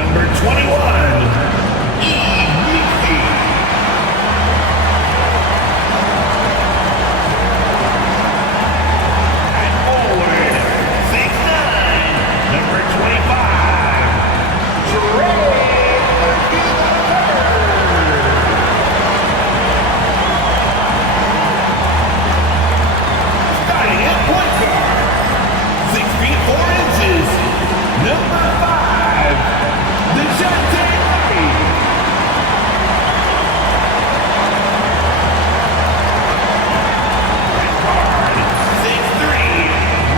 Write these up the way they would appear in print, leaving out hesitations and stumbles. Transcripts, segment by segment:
number 21, at forward, 6'9", number 25, starting at point guard, 6 feet 4 inches, number 5, Dejounte Murray. At guard, 6'3",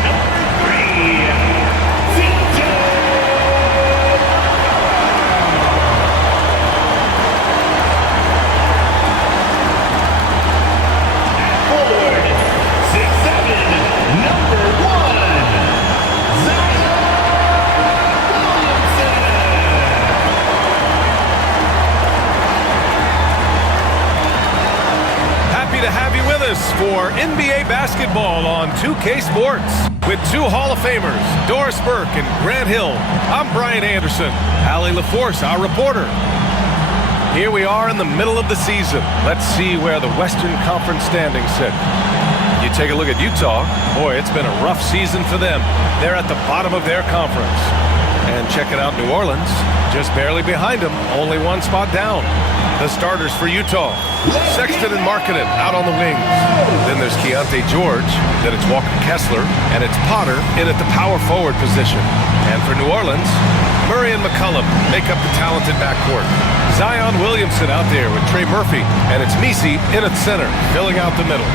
number 3, TJ. At forward, 6'7", number 1, Zion Williamson. Happy to have you with us for NBA basketball on 2K Sports. With 2 Hall of Famers, Doris Burke and Grant Hill, I'm Brian Anderson. Allie LaForce, our reporter. Here we are in the middle of the season. Let's see where the Western Conference standings sit. You take a look at Utah. Boy, it's been a rough season for them. They're at the bottom of their conference. And checking out New Orleans, just barely behind them, only 1 spot down. The starters for Utah, Sexton and Markkanen out on the wings. Then there's Keontae George, then it's Walker Kessler, and it's Potter in at the power forward position. And for New Orleans, Murray and McCollum make up the talented backcourt. Zion Williamson out there with Trey Murphy, and it's Messi in at center, filling out the middle.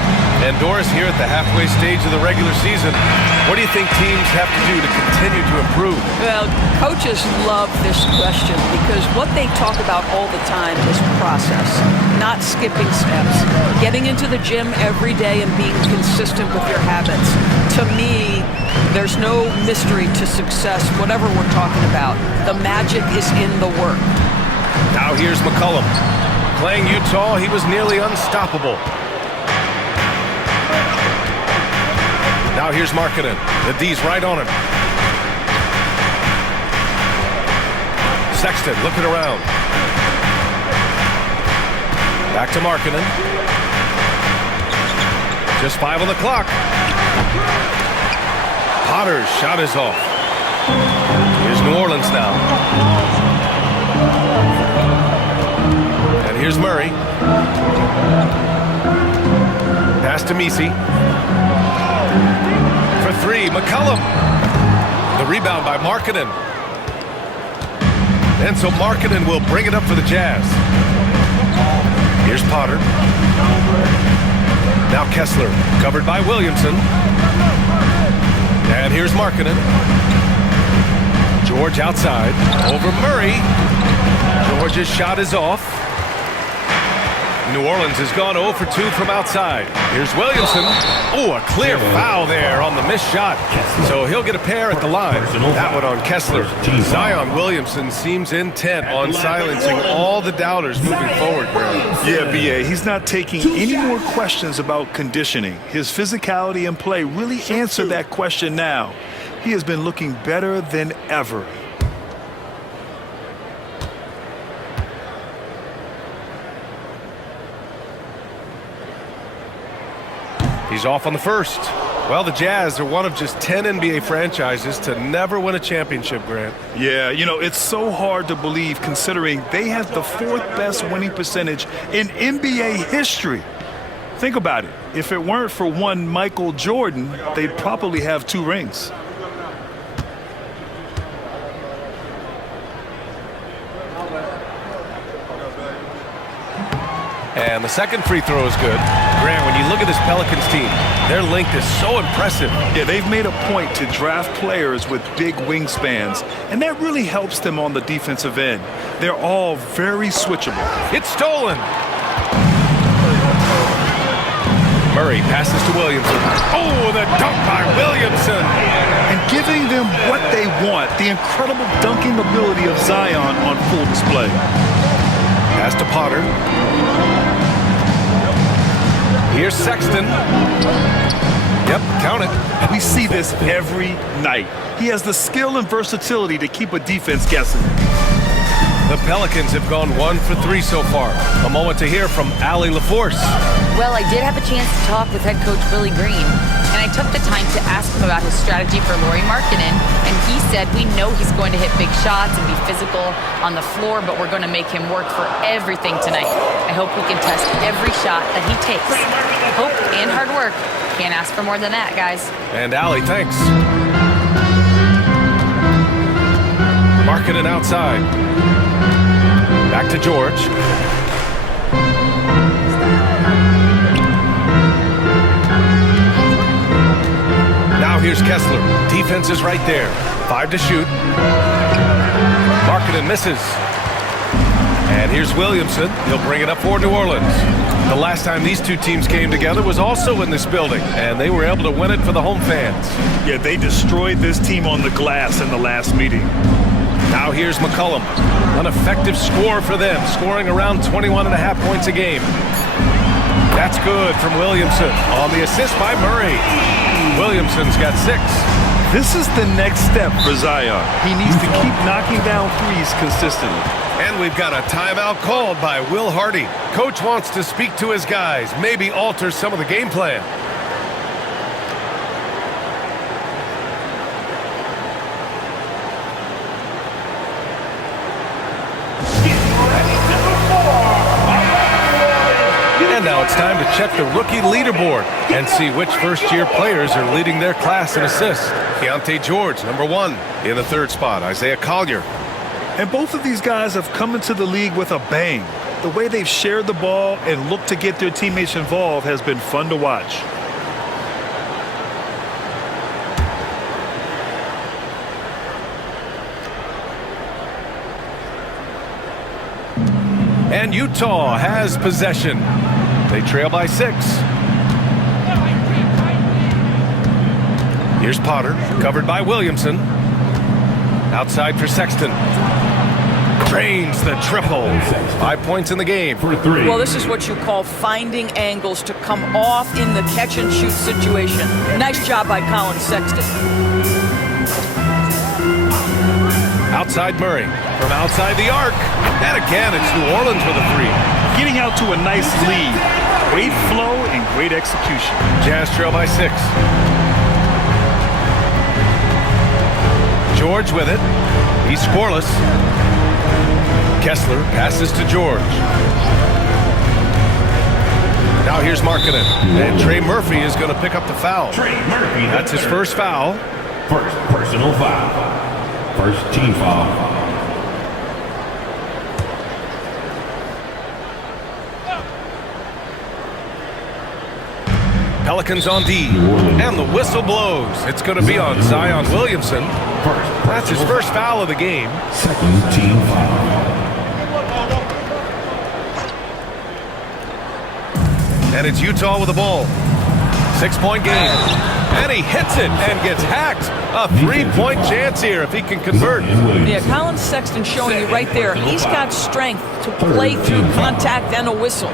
And Doris, here at the halfway stage of the regular season, what do you think teams have to do to continue to improve? Well, coaches love this question because what they talk about all the time is process, not skipping steps. Getting into the gym every day and being consistent with your habits. To me, there's no mystery to success, whatever we're talking about. The magic is in the work. Now here's McCollum. Playing Utah, he was nearly unstoppable. Now here's Markkanen. The D's right on him. Sexton looking around. Back to Markkanen. Just 5 on the clock. Potter's shot is off. Here's New Orleans now. And here's Murray. Pass to Messi. For 3, McCollum. The rebound by Markkanen. And so Markkanen will bring it up for the Jazz. Here's Potter. Now Kessler, covered by Williamson. And here's Markkanen. George outside, over Murray. George's shot is off. New Orleans has gone 0 for 2 from outside. Here's Williamson. Oh, a clear foul there on the missed shot. So he'll get a pair at the line. That one on Kessler. Zion Williamson seems intent on silencing all the doubters moving forward, Grant. Yeah, B.A., he's not taking any more questions about conditioning. His physicality and play really answer that question now. He has been looking better than ever. He's off on the first. Well, the Jazz are one of just 10 NBA franchises to never win a championship, Grant. Yeah, you know, it's so hard to believe considering they have the 4th best winning percentage in NBA history. Think about it. If it weren't for one Michael Jordan, they'd probably have 2 rings. And the second free throw is good. Grant, when you look at this Pelicans team, their length is so impressive. Yeah, they've made a point to draft players with big wingspans, and that really helps them on the defensive end. They're all very switchable. It's stolen. Murray passes to Williamson. Oh, the dunk by Williamson. And giving them what they want, the incredible dunking ability of Zion on full display. Pass to Potter. Here's Sexton. Yep, count it. We see this every night. He has the skill and versatility to keep a defense guessing. The Pelicans have gone 1 for 3 so far. A moment to hear from Allie LaForce. Well, I did have a chance to talk with head coach Willie Green, and I took the time to ask him about his strategy for Lauri Markkanen, and he said, we know he's going to hit big shots and be physical on the floor, but we're going to make him work for everything tonight. I hope we can test every shot that he takes. Hope and hard work. Can't ask for more than that, guys. And Allie, thanks. Markkanen outside. Back to George. Now here's Kessler. Defense is right there. 5 to shoot. Markkanen misses. And here's Williamson. He'll bring it up for New Orleans. The last time these two teams came together was also in this building, and they were able to win it for the home fans. Yeah, they destroyed this team on the glass in the last meeting. Now here's McCollum. An effective score for them, scoring around 21.5 points a game. That's good from Williamson on the assist by Murray. Williamson's got 6. This is the next step for Zion. He needs to keep knocking down threes consistently. And we've got a timeout called by Will Hardy. Coach wants to speak to his guys, maybe alter some of the game plan. And now it's time to check the rookie leaderboard and see which first-year players are leading their class in assists. Keontae George, number 1. In the 3rd spot, Isaiah Collier. And both of these guys have come into the league with a bang. The way they've shared the ball and looked to get their teammates involved has been fun to watch. And Utah has possession. They trail by 6. Here's Potter, covered by Williamson. Outside for Sexton. Drains the triple. 5 points in the game. For 3. Well, this is what you call finding angles to come off in the catch-and-shoot situation. Nice job by Colin Sexton. Outside Murray. From outside the arc. And again, it's New Orleans with a 3. Getting out to a nice lead. Great flow and great execution. Jazz trail by 6. George with it. He's scoreless. Kessler passes to George. Now here's Markkanen. And Trey Murphy is going to pick up the foul. Trey Murphy. That's his first foul. First personal foul. First team foul. Pelicans on D. And the whistle blows. It's going to be on Zion Williamson. That's his first foul of the game. Second team foul. And it's Utah with the ball. 6-point game. And he hits it and gets hacked. A 3-point chance here if he can convert. Yeah, Colin Sexton showing you right there. He's got strength to play through contact and a whistle.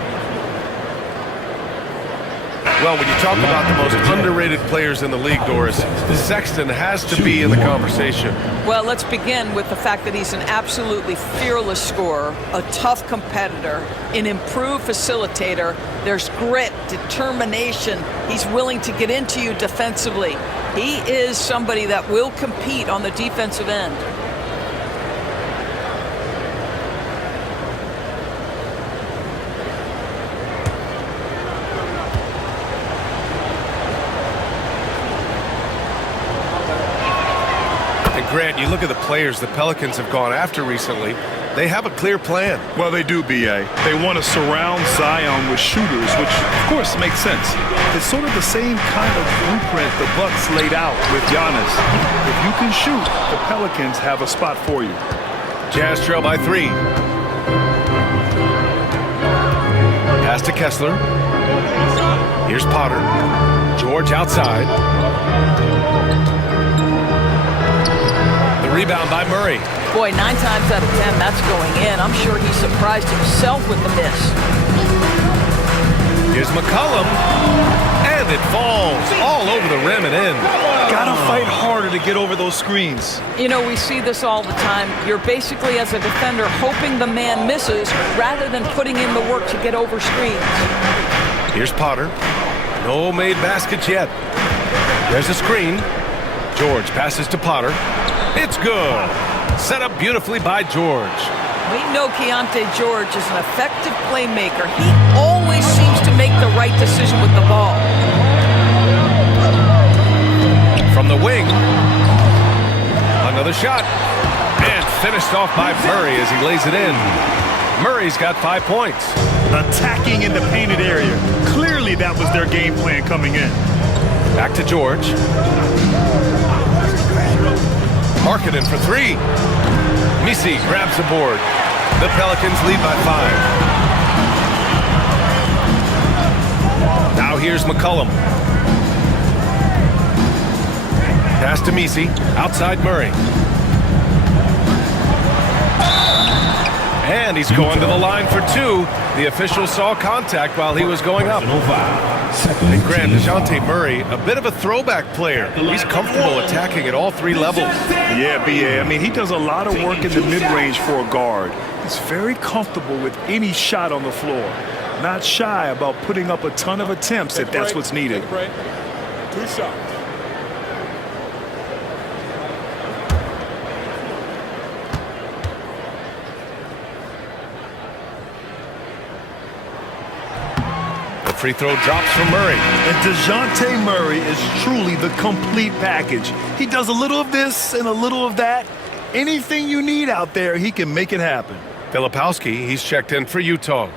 Well, when you talk about the most underrated players in the league, Doris, Sexton has to be in the conversation. Well, let's begin with the fact that he's an absolutely fearless scorer, a tough competitor, an improved facilitator. There's grit, determination. He's willing to get into you defensively. He is somebody that will compete on the defensive end. Grant, you look at the players the Pelicans have gone after recently, they have a clear plan. Well, they do, B.A. They want to surround Zion with shooters, which, of course, makes sense. It's sort of the same kind of blueprint the Bucks laid out with Giannis. If you can shoot, the Pelicans have a spot for you. Jazz trail by 3. Pass to Kessler. Here's Potter. George outside. Rebound by Murray. Boy, 9 times out of 10, that's going in. I'm sure he surprised himself with the miss. Here's McCollum. And And it falls all over the rim and in. Gotta fight harder to get over those screens. You know, we see this all the time. You're basically, as a defender, hoping the man misses rather than putting in the work to get over screens. Here's Potter. No made baskets yet. There's a screen. George passes to Potter. It's good. Set up beautifully by George. We know Keontae George is an effective playmaker. He always seems to make the right decision with the ball. From the wing. Another shot. And finished off by Murray as he lays it in. Murray's got 5 points. Attacking in the painted area. Clearly that was their game plan coming in. Back to George. Markkanen for 3. Misi grabs the board. The Pelicans lead by 5. Now here's McCollum. Pass to Misi. Outside Murray. And he's going to the line for 2. The official saw contact while he was going up. And Grant, DeJounte Murray, a bit of a throwback player. He's comfortable attacking at all 3 levels. Yeah, B.A. I mean, he does a lot of work in the mid-range for a guard. He's very comfortable with any shot on the floor. Not shy about putting up a ton of attempts if that's what's needed. 2 shots. Free throw drops from Murray. And DeJounte Murray is truly the complete package. He does a little of this and a little of that. Anything you need out there, he can make it happen. Filipowski, he's checked in for Utah.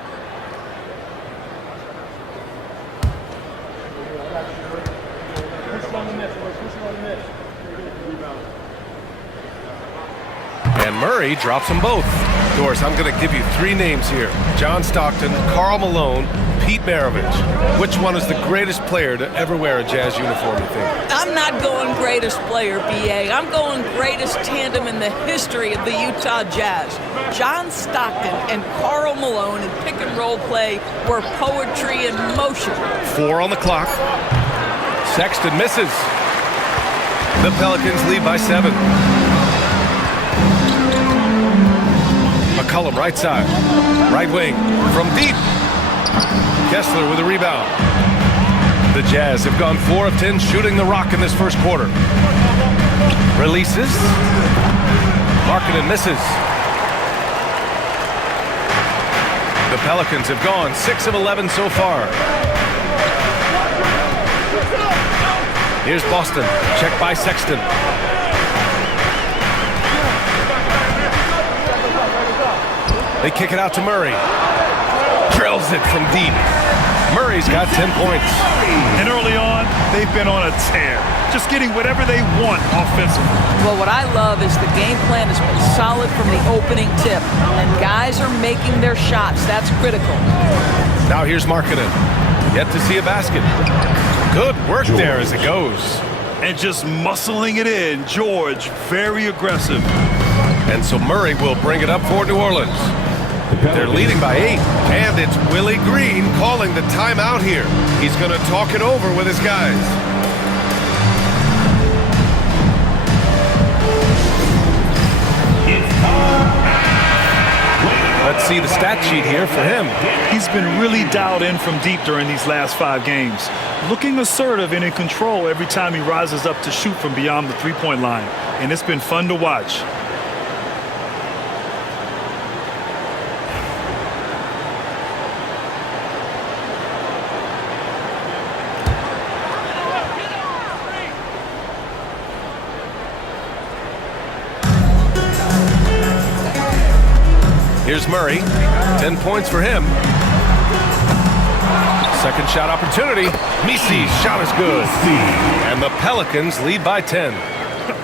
And Murray drops them both. Doris, I'm going to give you 3 names here. John Stockton, Karl Malone, Pete Maravich. Which one is the greatest player to ever wear a Jazz uniform, you think? I'm not going greatest player, B.A. I'm going greatest tandem in the history of the Utah Jazz. John Stockton and Karl Malone in pick-and-roll play were poetry in motion. 4 on the clock. Sexton misses. The Pelicans lead by 7. McCollum right side. Right wing. From deep. Kessler with a rebound. The Jazz have gone 4 of 10 shooting the rock in this first quarter. Releases. Markkanen misses. The Pelicans have gone 6 of 11 so far. Here's Boston. Checked by Sexton. They kick it out to Murray. Drills it from deep. Murray's got 10 points. And early on, they've been on a tear. Just getting whatever they want offensively. Well, what I love is the game plan has been solid from the opening tip. And guys are making their shots. That's critical. Now here's Markkanen. Yet to see a basket. Good work there as it goes. And just muscling it in. George, very aggressive. And so Murray will bring it up for New Orleans. They're leading by 8. And it's Willie Green calling the timeout here. He's going to talk it over with his guys. Let's see the stat sheet here for him. He's been really dialed in from deep during these last 5 games. Looking assertive and in control every time he rises up to shoot from beyond the three-point line. And it's been fun to watch. Here's Murray. 10 points for him. Second shot opportunity. Misi's shot is good. And the Pelicans lead by 10.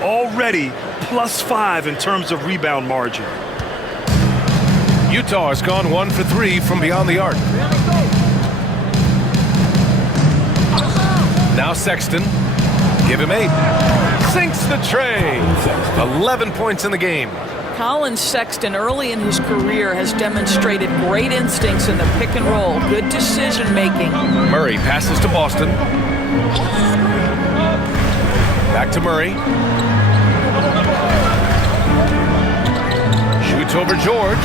Already +5 in terms of rebound margin. Utah has gone 1 for 3 from beyond the arc. Now Sexton. Give him 8. Sinks the tray. 11 points in the game. Colin Sexton, early in his career, has demonstrated great instincts in the pick and roll, good decision-making. Murray passes to Boston. Back to Murray. Shoots over George.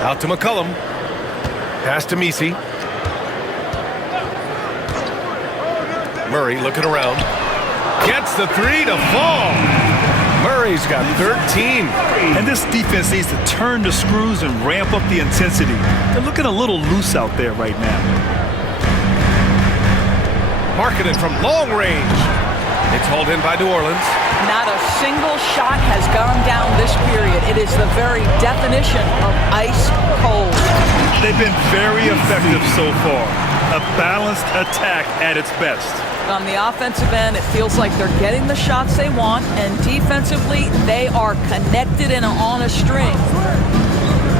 Out to McCollum. Pass to Misi. Murray looking around. Gets the three to fall. Murray's got 13. And this defense needs to turn the screws and ramp up the intensity. They're looking a little loose out there right now. Marketed from long range. It's hauled in by New Orleans. Not a single shot has gone down this period. It is the very definition of ice cold. They've been very effective so far. A balanced attack at its best. On the offensive end, it feels like they're getting the shots they want, and defensively, they are connected and on a string.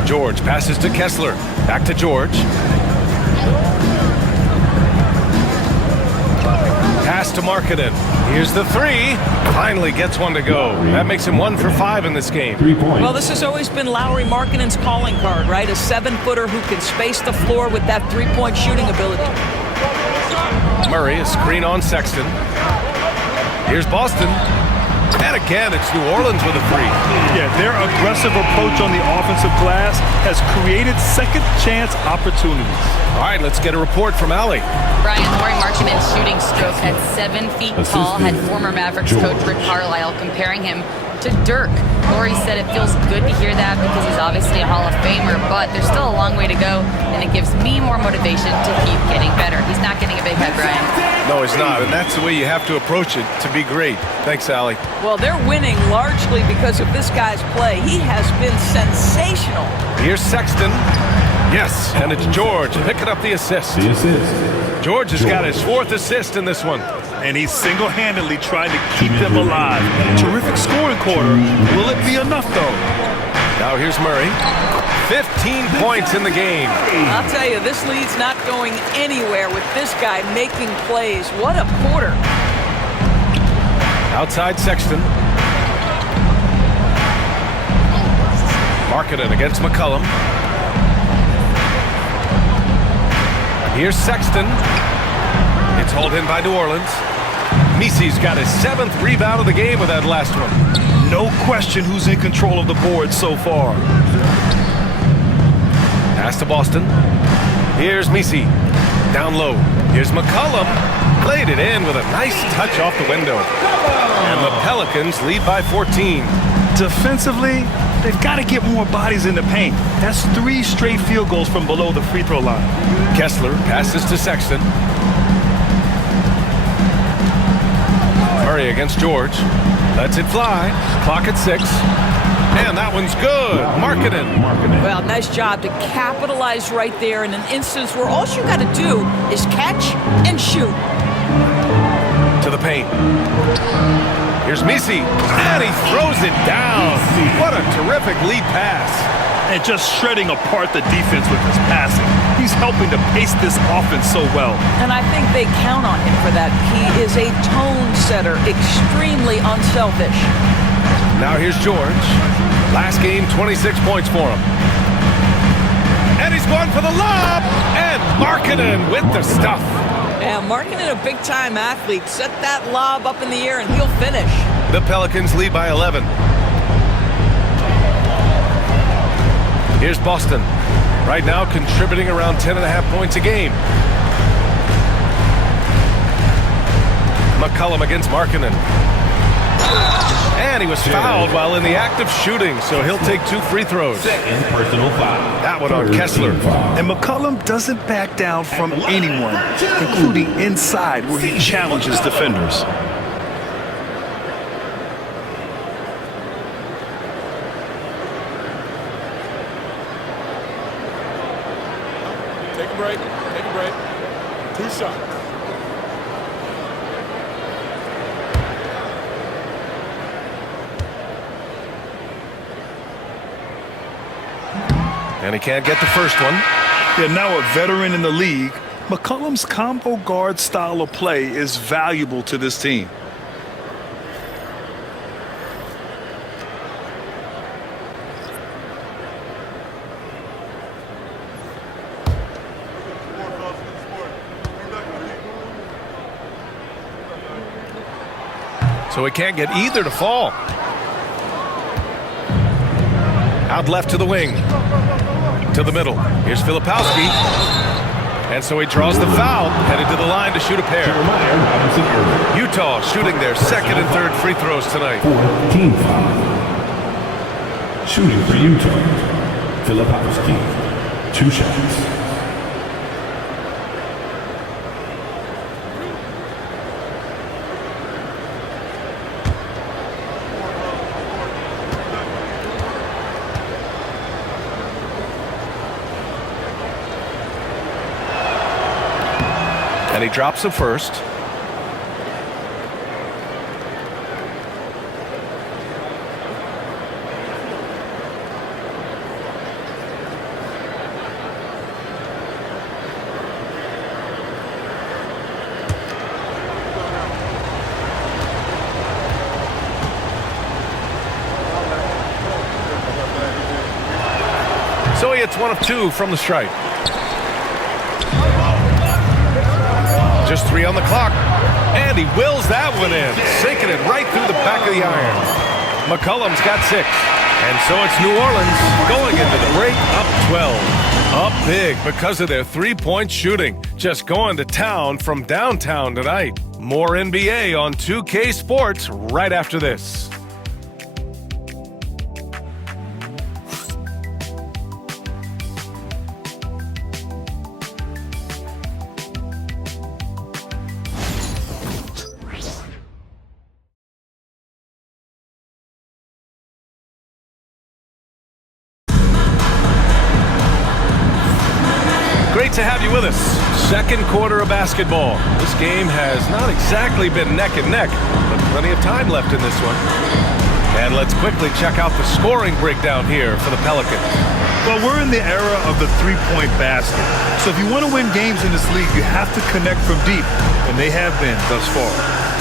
George passes to Kessler. Back to George. Pass to Markkanen. Here's the three. Finally gets one to go. That makes him 1 for 5 in this game. 3 points. Well, this has always been Lauri Markkanen's calling card, right? A 7-footer who can space the floor with that three-point shooting ability. Murray, a screen on Sexton. Here's Boston. And again, it's New Orleans with a three. Yeah, their aggressive approach on the offensive glass has created second chance opportunities. All right, let's get a report from Allie. Brian, Lauri Markkanen's shooting stroke at 7 feet tall had former Mavericks coach Rick Carlisle comparing him to Dirk. Lauri said it feels good to hear that because he's obviously a Hall of Famer, but there's still a long way to go, and it gives me more motivation to keep getting better. He's not getting a big head, Brian. No, he's not, and that's the way you have to approach it to be great. Thanks, Allie. Well, they're winning largely because of this guy's play. He has been sensational. Here's Sexton. Yes, and it's George picking up the assist. The assist. George has got his 4th assist in this one. And he's single-handedly trying to keep them alive. Terrific scoring quarter. Will it be enough, though? Now here's Murray. 15 points in the game. I'll tell you, this lead's not going anywhere with this guy making plays. What a quarter. Outside Sexton. Markkanen against McCollum. Here's Sexton. It's hauled in by New Orleans. Misi's got his 7th rebound of the game with that last one. No question who's in control of the board so far. Pass to Boston. Here's Misi. Down low. Here's McCollum. Played it in with a nice touch off the window. And the Pelicans lead by 14. Defensively, they've got to get more bodies in the paint. That's 3 straight field goals from below the free throw line. Kessler passes to Sexton. Murray against George. Lets it fly. Clock at 6. And that one's good. Markkanen. Well, nice job to capitalize right there in an instance where all you got to do is catch and shoot. To the paint. Here's Misi. And he throws it down. What a terrific lead pass. And just shredding apart the defense with his passing. He's helping to pace this offense so well. And I think they count on him for that. He is a tone setter, extremely unselfish. Now here's George. Last game, 26 points for him. And he's going for the lob. And Markkanen with the stuff. Yeah, Markkanen, a big-time athlete. Set that lob up in the air and he'll finish. The Pelicans lead by 11. Here's Boston. Right now contributing around 10.5 points a game. McCollum against Markkanen. And he was fouled while in the act of shooting, so he'll take 2 free throws. Second personal foul. That one on Kessler. And McCollum doesn't back down from anyone, including inside where he challenges defenders. Take a break. Take a break. 2 shots. And he can't get the first one. Yeah, now a veteran in the league, McCollum's combo guard style of play is valuable to this team. so he can't get either to fall. Out left to the wing. To the middle. Here's Filipowski. And so he draws the foul, headed to the line to shoot a pair. Utah shooting their second and third free throws tonight. Team foul. Shooting for Utah. Filipowski. 2 shots. And he drops the first. So he hits 1 of 2 from the stripe. Just 3 on the clock. And he wills that one in, sinking it right through the back of the iron. McCollum's got 6. And so it's New Orleans going into the break up 12. Up big because of their three-point shooting. Just going to town from downtown tonight. More NBA on 2K Sports right after this. Great to have you with us. Second quarter of basketball. This game has not exactly been neck and neck, but plenty of time left in this one. And let's quickly check out the scoring breakdown here for the Pelicans. Well, we're in the era of the three-point basket. So if you want to win games in this league, you have to connect from deep, and they have been thus far.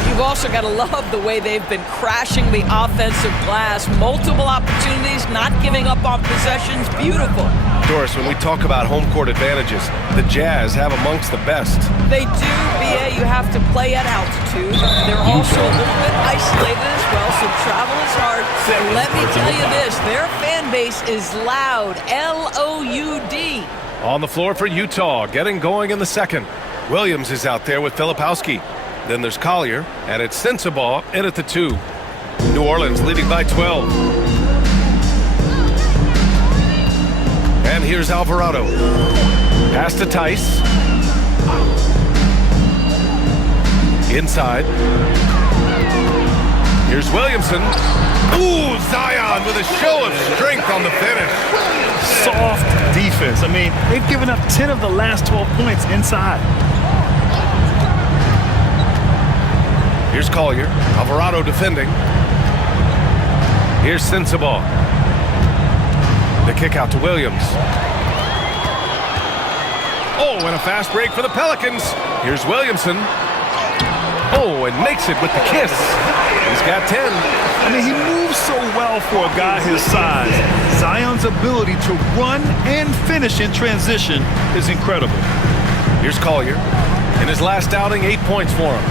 You've also got to love the way they've been crashing the offensive glass. Multiple opportunities, not giving up on possessions. Beautiful. Doris, when we talk about home court advantages, the Jazz have amongst the best. They do, BA. You have to play at altitude. They're also a little bit isolated as well, so travel is hard. And let me tell you this, their fan base is loud. L-O-U-D. On the floor for Utah, getting going in the second. Williams is out there with Filipowski. Then there's Collier, and it's Sensabaugh in at the 2. New Orleans leading by 12. And here's Alvarado. Pass to Tice. Inside. Here's Williamson. Ooh, Zion with a show of strength on the finish. Soft defense. I mean, they've given up 10 of the last 12 points inside. Here's Collier. Alvarado defending. Here's Sensabaugh. The kick out to Williams. Oh, and a fast break for the Pelicans. Here's Williamson. Oh, and makes it with the kiss. He's got 10. I mean, he moves so well for a guy his size. Zion's ability to run and finish in transition is incredible. Here's Collier. In his last outing, 8 points for him.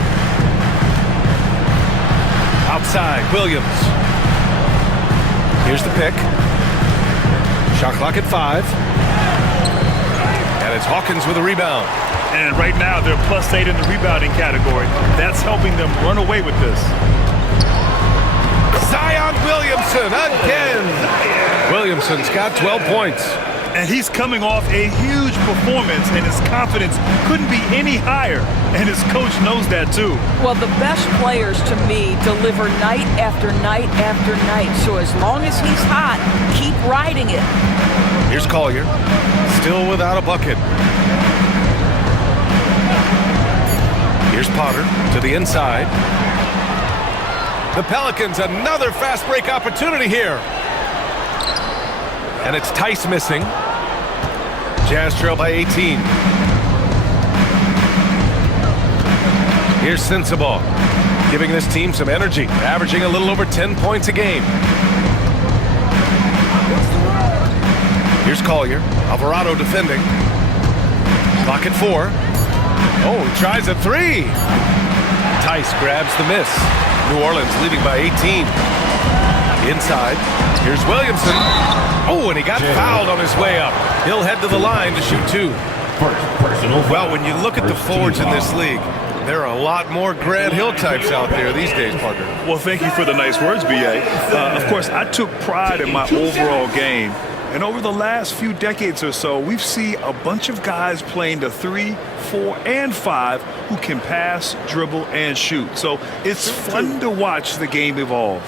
Outside, Williams. Here's the pick. Shot clock at 5. And it's Hawkins with a rebound. And right now, they're +8 in the rebounding category. That's helping them run away with this. Zion Williamson again. Williamson's got 12 points. And he's coming off a huge performance, and his confidence couldn't be any higher. And his coach knows that, too. Well, the best players, to me, deliver night after night after night. So as long as he's hot, keep riding it. Here's Collier. Still without a bucket. Here's Potter to the inside. The Pelicans, another fast break opportunity here. And it's Tice missing. Jazz trail by 18. Here's Sensabaugh, giving this team some energy, averaging a little over 10 points a game. Here's Collier. Alvarado defending. Clock at 4. Oh, tries a 3. Tice grabs the miss. New Orleans leading by 18. Inside. Here's Williamson. Oh, and he got fouled on his way up. He'll head to the line to shoot 2. First personal foul. Well, when you look at the forwards in this league, there are a lot more Grant Hill types out there these days, partner. Well, thank you for the nice words, B.A. Of course, I took pride in my overall game. And over the last few decades or so, we've seen a bunch of guys playing the 3, 4, and 5 who can pass, dribble, and shoot. So it's fun to watch the game evolve.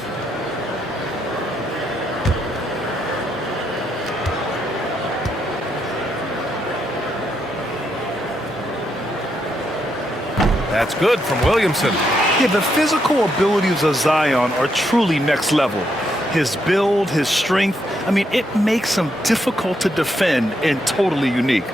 That's good from Williamson. Yeah, the physical abilities of Zion are truly next level. His build, his strength, I mean, it makes him difficult to defend and totally unique.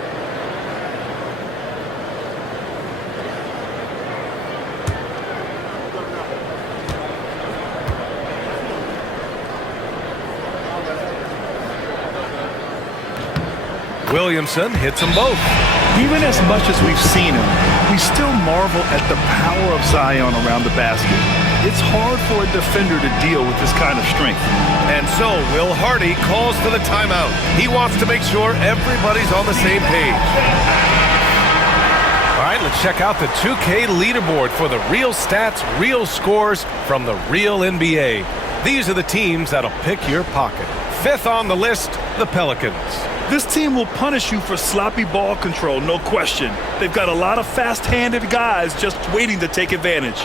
Williamson hits them both. Even as much as we've seen him, we still marvel at the power of Zion around the basket. It's hard for a defender to deal with this kind of strength. And so Will Hardy calls for the timeout. He wants to make sure everybody's on the same page. All right, let's check out the 2K leaderboard for the real stats, real scores from the real NBA. These are the teams that'll pick your pocket. 5th on the list, the Pelicans. This team will punish you for sloppy ball control, no question. They've got a lot of fast-handed guys just waiting to take advantage.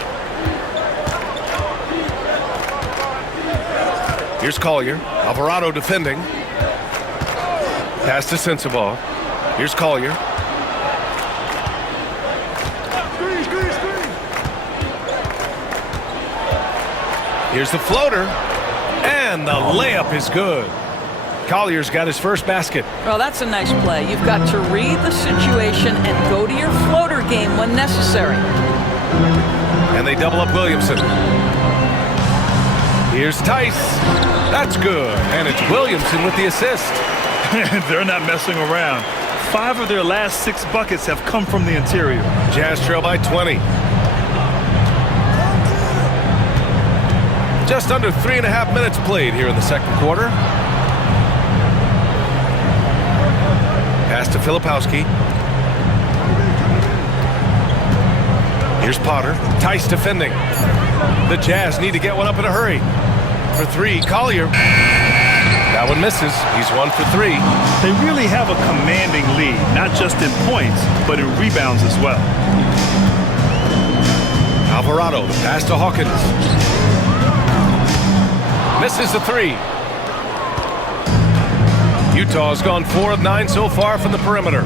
Here's Collier. Alvarado defending. Pass to Sensabaugh. Here's Collier. Here's the floater. And the layup is good. Collier's got his first basket. Well, that's a nice play. You've got to read the situation and go to your floater game when necessary. And they double up Williamson. Here's Tice. That's good. And it's Williamson with the assist. They're not messing around. 5 of their last 6 buckets have come from the interior. Jazz trail by 20. Just under 3.5 minutes played here in the second quarter. Pass to Filipowski. Here's Potter. Tice defending. The Jazz need to get one up in a hurry. For 3, Collier. That one misses. He's 1 for 3. They really have a commanding lead, not just in points, but in rebounds as well. Alvarado, the pass to Hawkins. Misses the 3. Utah's gone 4 of 9 so far from the perimeter.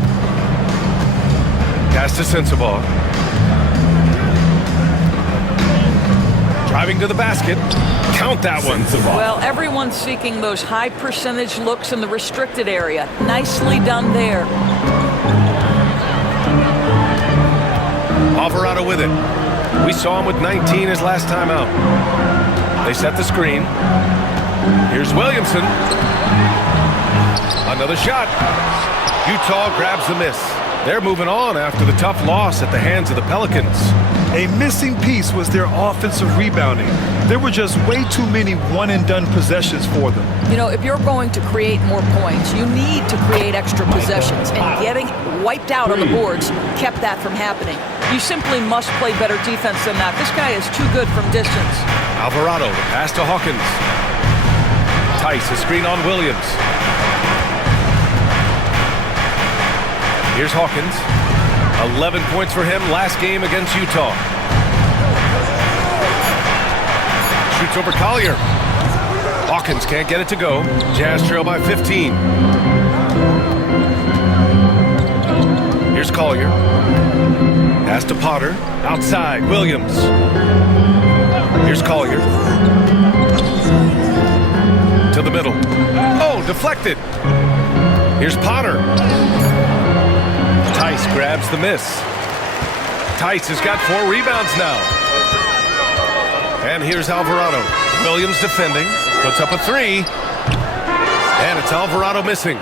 Pass to Sensabaugh. Driving to the basket. Count that one. Well, everyone's seeking those high percentage looks in the restricted area. Nicely done there. Alvarado with it. We saw him with 19 his last time out. They set the screen. Here's Williamson. Another shot. Utah grabs the miss. They're moving on after the tough loss at the hands of the Pelicans. A missing piece was their offensive rebounding. There were just way too many one-and-done possessions for them. You know, if you're going to create more points, you need to create extra possessions. And getting wiped out on the boards kept that from happening. You simply must play better defense than that. This guy is too good from distance. Alvarado, the pass to Hawkins. Tice, a screen on Williams. Here's Hawkins. 11 points for him last game against Utah. Shoots over Collier. Hawkins can't get it to go. Jazz trail by 15. Here's Collier. Pass to Potter. Outside, Williams. Here's Collier. To the middle. Oh, deflected. Here's Potter. Tice grabs the miss. Tice has got 4 rebounds now. And here's Alvarado. Williams defending. Puts up a 3. And it's Alvarado missing.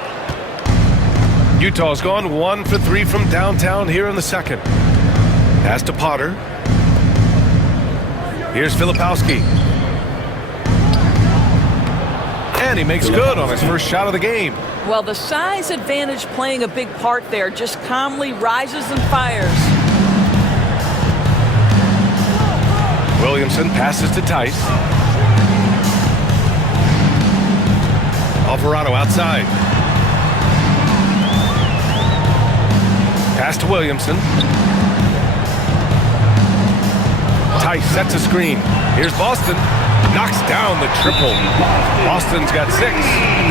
Utah's gone 1 for 3 from downtown here in the second. Pass to Potter. Here's Filipowski. And he makes good on his first shot of the game. Well, the size advantage playing a big part there. Just calmly rises and fires. Williamson passes to Tice. Alvarado outside. Pass to Williamson. Tice sets a screen. Here's Boston. Knocks down the triple. Boston's got 6.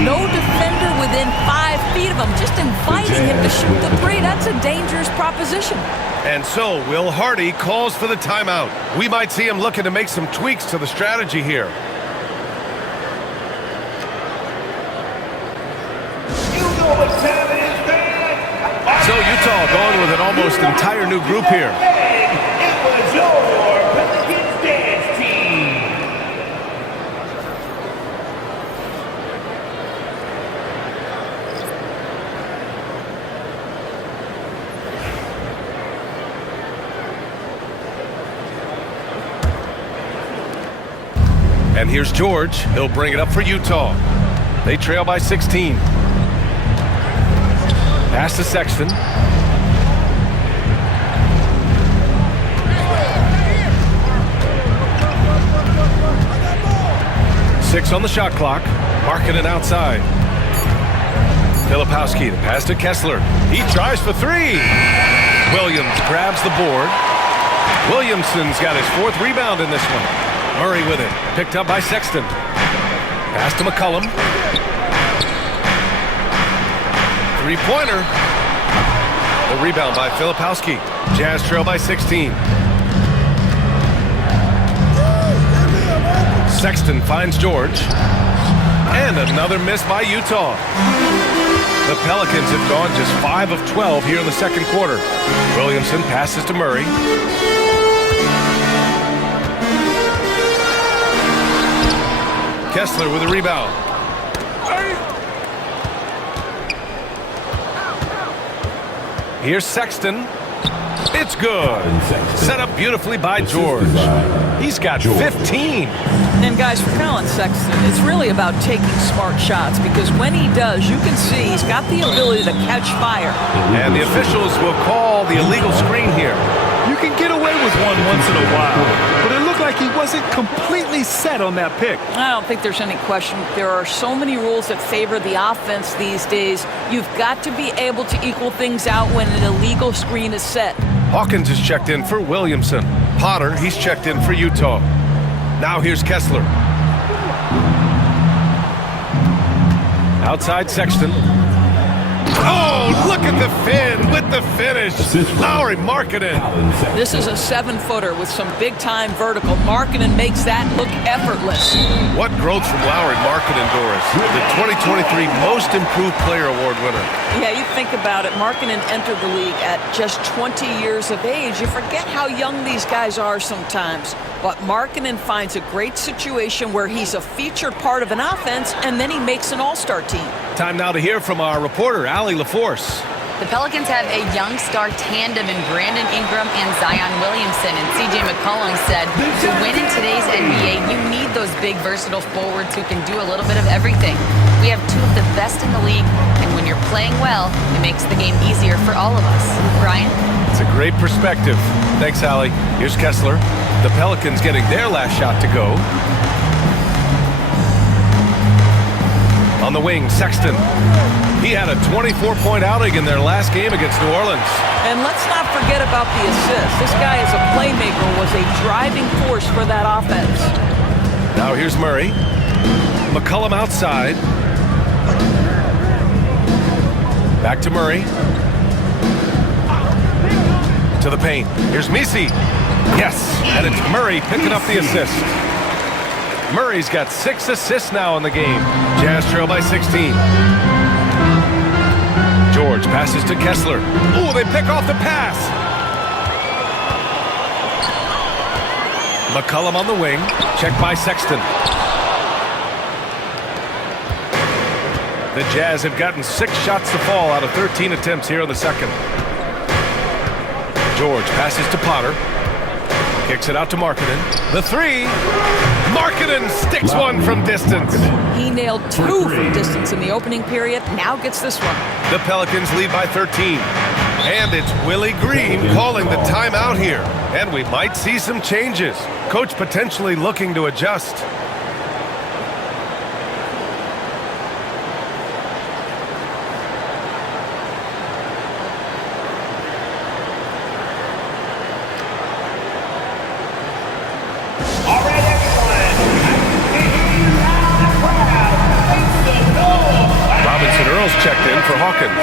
No defender within 5 feet of him, just inviting him to shoot the three. That's a dangerous proposition. And so Will Hardy calls for the timeout. We might see him looking to make some tweaks to the strategy here. So Utah going with an almost entire new group here. It was your Pelicans dance team. And here's George. He'll bring it up for Utah. They trail by 16. Pass to Sexton. Six on the shot clock. Markkanen outside. Filipowski, the pass to Kessler. He tries for 3. Williams grabs the board. Williamson's got his 4th rebound in this one. Murray with it. Picked up by Sexton. Pass to McCollum. 3-pointer. The rebound by Filipowski. Jazz trail by 16. Sexton finds George. And another miss by Utah. The Pelicans have gone just 5 of 12 here in the second quarter. Williamson passes to Murray. Kessler with a rebound. Here's Sexton. It's good. Set up beautifully by George. He's got 15. And guys, for Colin Sexton, it's really about taking smart shots, because when he does, you can see he's got the ability to catch fire. And the officials will call the illegal screen here. You can get away with one once in a while, but it looked like he wasn't completely set on that pick. I don't think there's any question. There are so many rules that favor the offense these days. You've got to be able to equal things out when an illegal screen is set. Hawkins is checked in for Williamson. Potter, he's checked in for Utah. Now here's Kessler. Outside Sexton. Oh, look at the fin with the finish. Lauri Markkanen. This is a 7-footer with some big-time vertical. Markkanen makes that look effortless. What growth from Lauri Markkanen, Doris. The 2023 Most Improved Player Award winner. Yeah, you think about it. Markkanen entered the league at just 20 years of age. You forget how young these guys are sometimes. But Markkanen finds a great situation where he's a featured part of an offense, and then he makes an all-star team. Time now to hear from our reporter, Allie LaForce. The Pelicans have a young star tandem in Brandon Ingram and Zion Williamson. And C.J. McCollum said, to win in today's NBA, you need those big, versatile forwards who can do a little bit of everything. We have 2 of the best in the league, and when you're playing well, it makes the game easier for all of us. Brian? It's a great perspective. Thanks, Allie. Here's Kessler. The Pelicans getting their last shot to go. On the wing, Sexton. He had a 24-point outing in their last game against New Orleans. And let's not forget about the assist. This guy is a playmaker, was a driving force for that offense. Now here's Murray. McCollum outside. Back to Murray. To the paint. Here's Misi. Yes, and it's Murray picking up the assist. Murray's got 6 assists now in the game. Jazz trail by 16. George passes to Kessler. Ooh, they pick off the pass. McCollum on the wing. Checked by Sexton. The Jazz have gotten 6 shots to fall out of 13 attempts here in the second. George passes to Potter. Kicks it out to Markkanen. The three. Markkanen sticks one from distance. He nailed 2 from distance in the opening period. Now gets this one. The Pelicans lead by 13. And it's Willie Green calling the timeout here. And we might see some changes. Coach potentially looking to adjust. Checked in for Hawkins.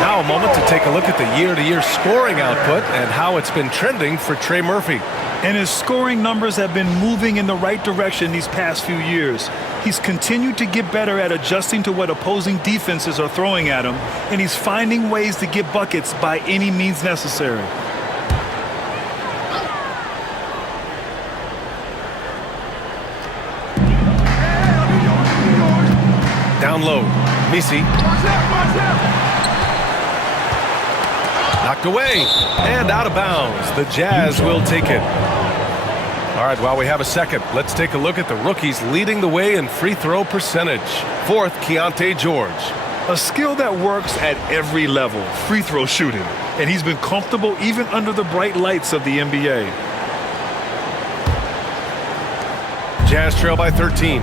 Now a moment to take a look at the year-to-year scoring output and how it's been trending for Trey Murphy. And his scoring numbers have been moving in the right direction these past few years. He's continued to get better at adjusting to what opposing defenses are throwing at him, and he's finding ways to get buckets by any means necessary. Down low. Misi. Knocked away and out of bounds. The Jazz will take it. All right, while we have a second, let's take a look at the rookies leading the way in free throw percentage. 4th, Keontae George. A skill that works at every level, free throw shooting. And he's been comfortable even under the bright lights of the NBA. Jazz trail by 13.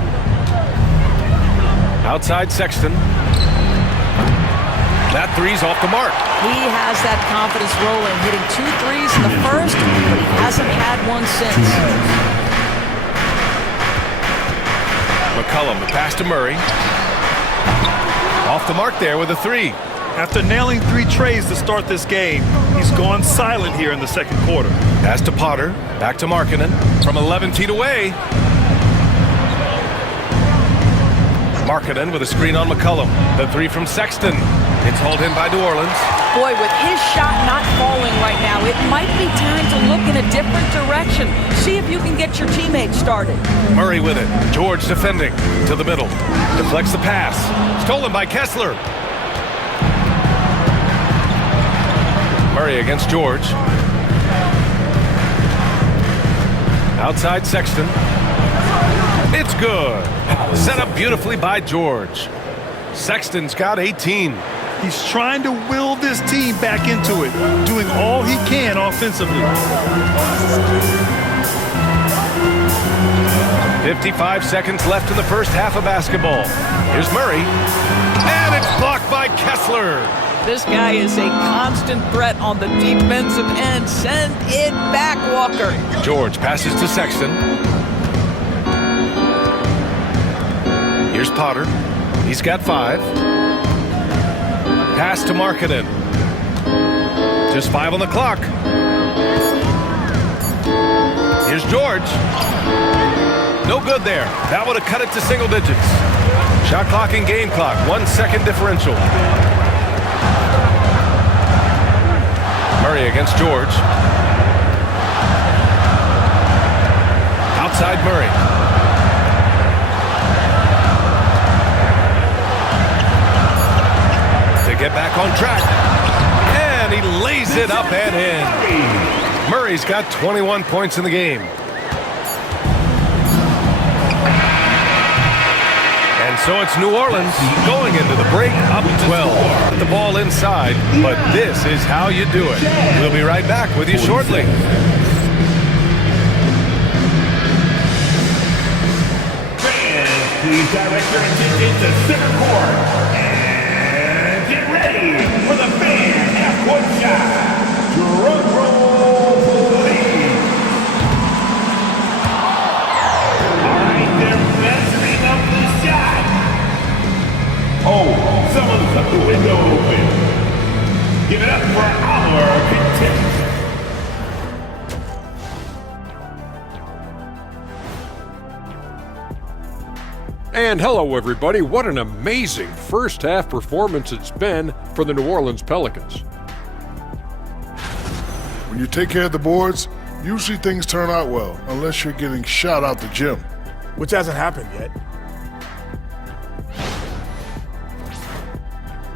Outside Sexton. That three's off the mark. He has that confidence rolling, hitting 2 threes in the first, but he hasn't had one since. McCollum, the pass to Murray. Off the mark there with a 3. After nailing 3 trays to start this game, he's gone silent here in the second quarter. Pass to Potter, back to Markkanen from 11 feet away. Markkanen with a screen on McCollum. The 3 from Sexton. It's hauled in by New Orleans. Boy, with his shot not falling right now, it might be time to look in a different direction. See if you can get your teammates started. Murray with it. George defending to the middle. Deflects the pass. Stolen by Kessler. Murray against George. Outside Sexton. It's good. Set up beautifully by George. Sexton's got 18. He's trying to will this team back into it, doing all he can offensively. 55 seconds left in the first half of basketball. Here's Murray. And it's blocked by Kessler. This guy is a constant threat on the defensive end. Send it back, Walker. George passes to Sexton. Here's Potter. He's got 5. Pass to Markkanen. Just 5 on the clock. Here's George. No good there. That would have cut it to single digits. Shot clock and game clock. 1 second differential. Murray against George. Outside Murray. Get back on track, and he lays it up and in. Murray's got 21 points in the game. And so it's New Orleans going into the break up 12. Put the ball inside, but this is how you do it. We'll be right back with you shortly. Fans, please direct your attention to center court. Get ready for the fan half-court shot. Drum roll, please. All right, they're messing up the shot. Oh, someone's left the window open. Give it up for our contestant. And hello, everybody. What an amazing first half performance it's been for the New Orleans Pelicans. When you take care of the boards, usually things turn out well, unless you're getting shot out the gym. Which hasn't happened yet.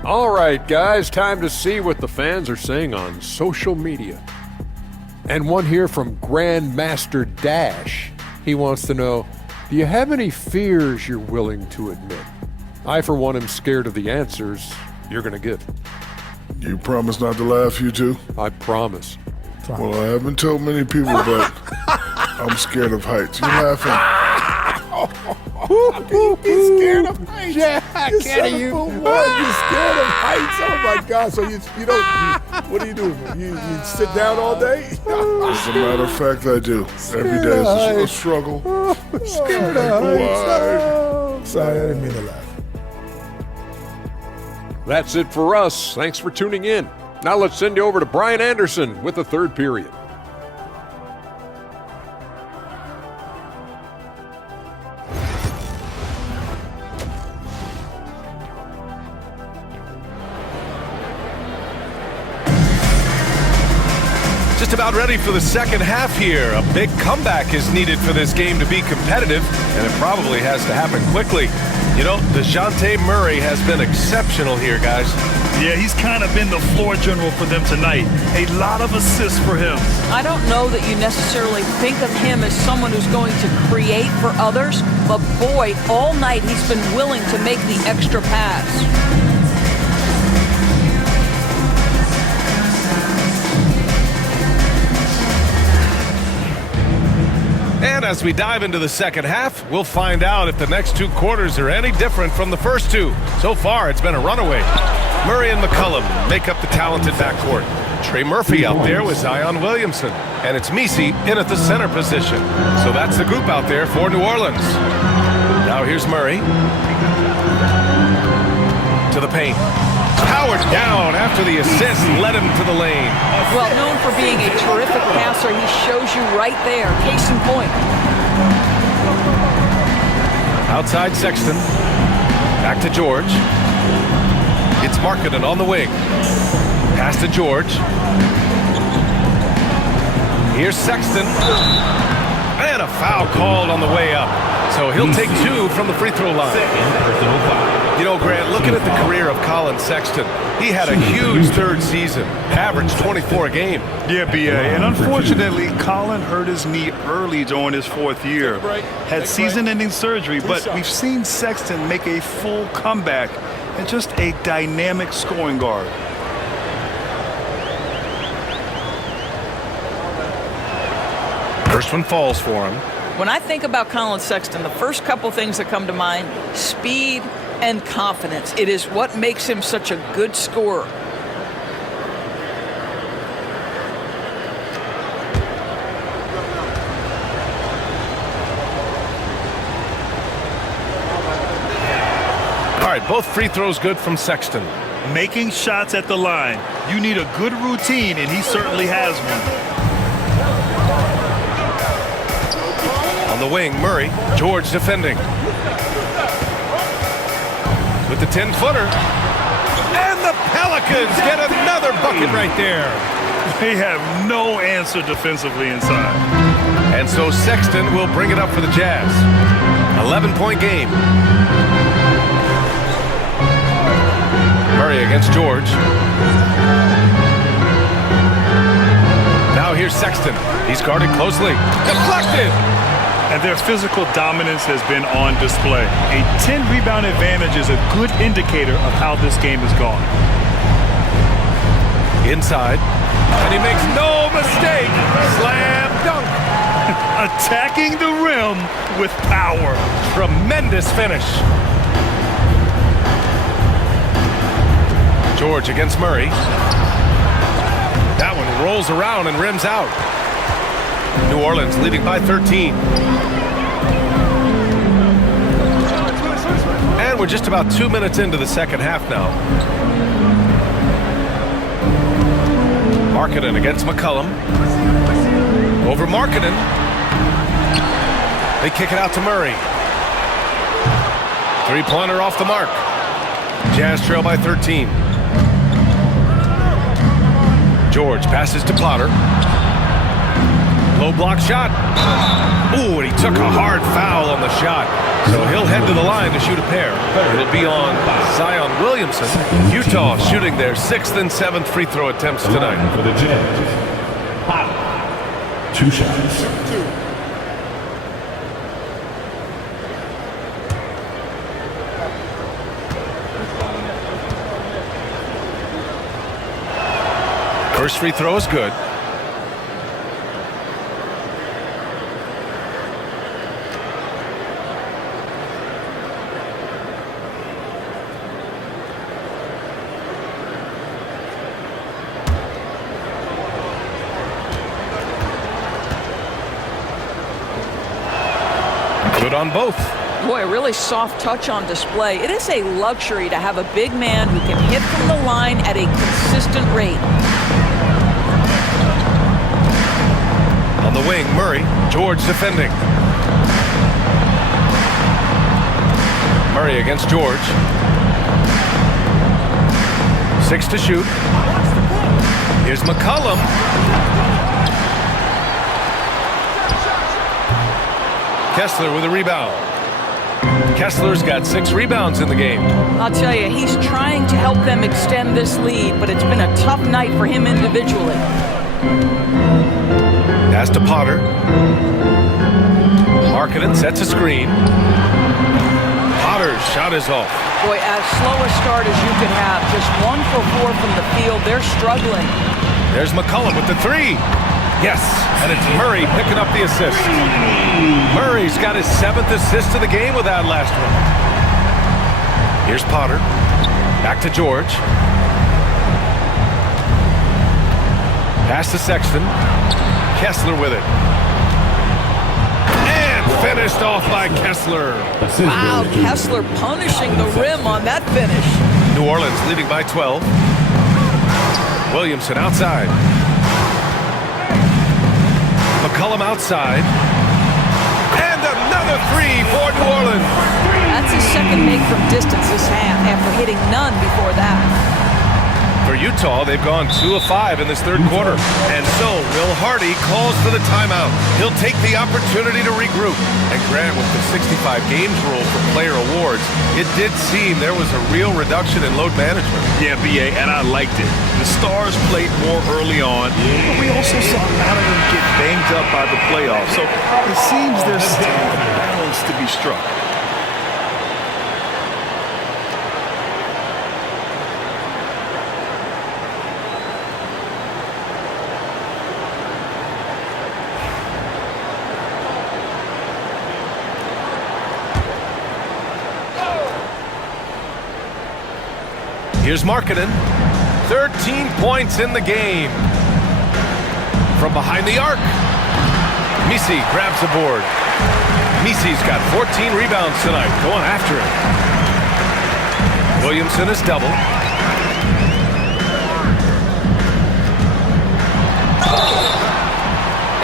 All right, guys, time to see what the fans are saying on social media. And one here from Grandmaster Dash. He wants to know, do you have any fears you're willing to admit? I, for one, am scared of the answers you're going to give. You promise not to laugh, you two? I promise. Well, I haven't told many people, but I'm scared of heights. You laughing? He's scared of heights. Yeah, You're 7'1". You're scared of heights. Oh my God! So you don't. What do you do? You sit down all day? As a matter of fact, I do. Every day is a struggle. Scared of heights. Sorry, I didn't mean to laugh. That's it for us. Thanks for tuning in. Now let's send you over to Brian Anderson with the third period. Just about ready for the second half here. A big comeback is needed for this game to be competitive, and it probably has to happen quickly. You know, DeJounte Murray has been exceptional here, guys. Yeah, he's kind of been the floor general for them tonight. A lot of assists for him. I don't know that you necessarily think of him as someone who's going to create for others, but boy, all night he's been willing to make the extra pass. And as we dive into the second half, we'll find out if the next two quarters are any different from the first two. So far, it's been a runaway. Murray and McCollum make up the talented backcourt. Trey Murphy out there with Zion Williamson. And it's Messi in at the center position. So that's the group out there for New Orleans. Now here's Murray. To the paint. Powered down after the assist led him to the lane. Well, known for being a terrific passer, he shows you right there. Case in point. Outside Sexton. Back to George. It's Markkanen on the wing. Pass to George. Here's Sexton. And a foul called on the way up. So he'll take two from the free throw line. You know, Grant, looking at the career of Colin Sexton, he had a huge third season, averaged 24 a game. Yeah, B.A. And unfortunately, Colin hurt his knee early during his fourth year. Had season-ending surgery, but we've seen Sexton make a full comeback and just a dynamic scoring guard. First one falls for him. When I think about Colin Sexton, the first couple things that come to mind, speed and confidence. It is what makes him such a good scorer. All right, both free throws good from Sexton. Making shots at the line. You need a good routine, and he certainly has one. On the wing, Murray. George defending. With the 10-footer. And the Pelicans get another bucket right there. They have no answer defensively inside. And so Sexton will bring it up for the Jazz. 11-point game. Murray against George. Now here's Sexton. He's guarded closely. Deflected! And their physical dominance has been on display. A 10-rebound advantage is a good indicator of how this game has gone. Inside. And he makes no mistake. Slam dunk. Attacking the rim with power. Tremendous finish. George against Murray. That one rolls around and rims out. New Orleans leading by 13. And we're just about 2 minutes into the second half now. Markkanen against McCollum. Over Markkanen. They kick it out to Murray. Three-pointer off the mark. Jazz trail by 13. George passes to Potter. Low block shot. Ooh, and he took a hard foul on the shot. So he'll head to the line to shoot a pair. It'll be on Zion Williamson. Utah shooting their 6th and 7th free throw attempts tonight. For the Jazz. 2 shots. First free throw is good. Good on both. Boy, a really soft touch on display. It is a luxury to have a big man who can hit from the line at a consistent rate. On the wing, Murray. George defending. Murray against George. 6 to shoot. Here's McCollum. Kessler with a rebound. Kessler's got 6 rebounds in the game. I'll tell you, he's trying to help them extend this lead, but it's been a tough night for him individually. Pass to Potter. Markkanen sets a screen. Potter's shot is off. Boy, as slow a start as you could have. Just 1 for 4 from the field. They're struggling. There's McCollum with the 3. Yes, and it's Murray picking up the assist. Murray's got his 7th assist of the game with that last one. Here's Potter. Back to George. Pass to Sexton. Kessler with it. And finished off by Kessler. Wow, Kessler punishing the rim on that finish. New Orleans leading by 12. Williamson outside. McCollum outside. And another 3 for New Orleans. That's his second make from distance this half after hitting none before that. For Utah, they've gone 2 of 5 in this third quarter. And so, Will Hardy calls for the timeout. He'll take the opportunity to regroup. And Grant, with the 65 games rule for player awards, it did seem there was a real reduction in load management. Yeah, BA, and I liked it. The Stars played more early on, but we also saw a lot of them get banged up by the playoffs. So it seems there's still a balance to be struck. Here's Markkanen. 13 points in the game. From behind the arc. Misi grabs the board. Misi's got 14 rebounds tonight, going after it. Williamson is double.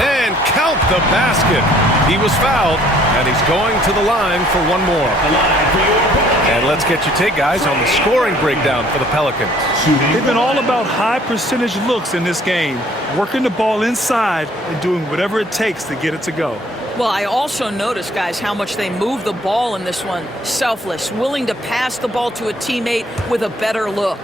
And count the basket. He was fouled, and he's going to the line for one more. And let's get your take, guys, on the scoring breakdown for the Pelicans. They've been all about high percentage looks in this game, working the ball inside and doing whatever it takes to get it to go. Well, I also noticed, guys, how much they move the ball in this one. Selfless, willing to pass the ball to a teammate with a better look.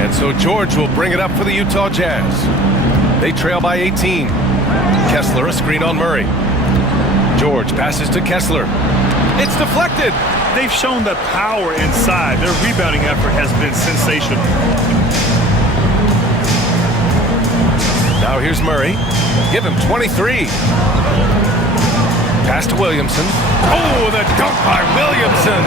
And so George will bring it up for the Utah Jazz. They trail by 18. Kessler, a screen on Murray. George passes to Kessler. It's deflected. They've shown that power inside. Their rebounding effort has been sensational. Now here's Murray. Give him 23. Pass to Williamson. Oh, the dunk by Williamson.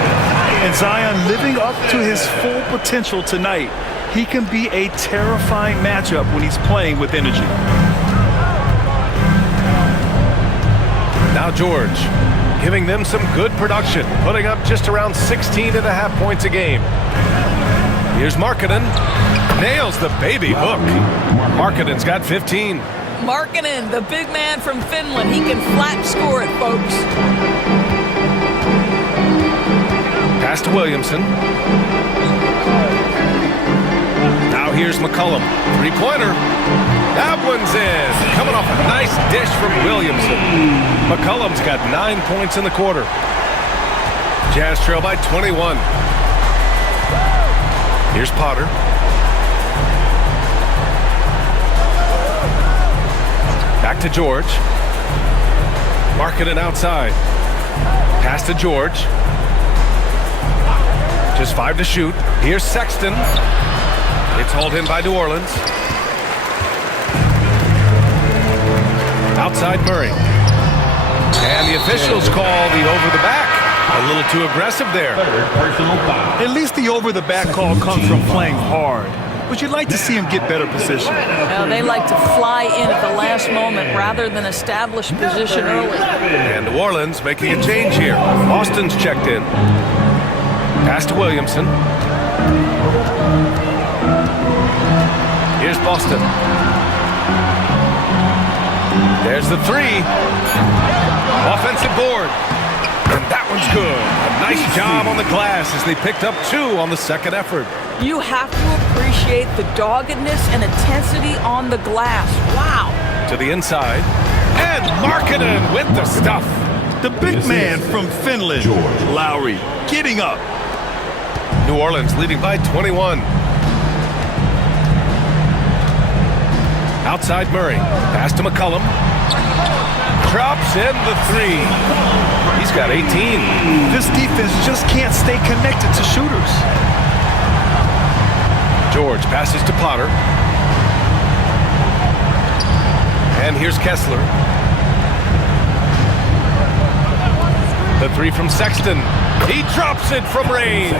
And Zion living up to his full potential tonight. He can be a terrifying matchup when he's playing with energy. Now George, giving them some good production, putting up just around 16.5 points a game. Here's Markkanen. Nails the baby hook. Markkanen's got 15. Markkanen, the big man from Finland. He can flat score it, folks. Pass to Williamson. Now here's McCollum. Three-pointer. That one's in. Coming off a nice dish from Williamson. McCollum's got 9 points in the quarter. Jazz trail by 21. Here's Potter. Back to George. Marking it outside. Pass to George. Just 5 to shoot. Here's Sexton. It's hauled in by New Orleans. Outside Murray. And the officials call the over-the-back. A little too aggressive there. Personal foul. At least the over-the-back call comes from playing hard. But you'd like to see him get better position. Well, they like to fly in at the last moment rather than establish position early. And New Orleans making a change here. Boston's checked in. Pass to Williamson. Here's Boston. There's the 3. Offensive board. And that one's good. A nice job on the glass as they picked up 2 on the second effort. You have to appreciate the doggedness and intensity on the glass. Wow. To the inside. And Markkanen with the stuff. The big man from Finland, Lowry, getting up. New Orleans leading by 21. Outside Murray. Pass to McCollum. Drops in the 3. He's got 18. This defense just can't stay connected to shooters. George passes to Potter. And here's Kessler. The 3 from Sexton. He drops it from range.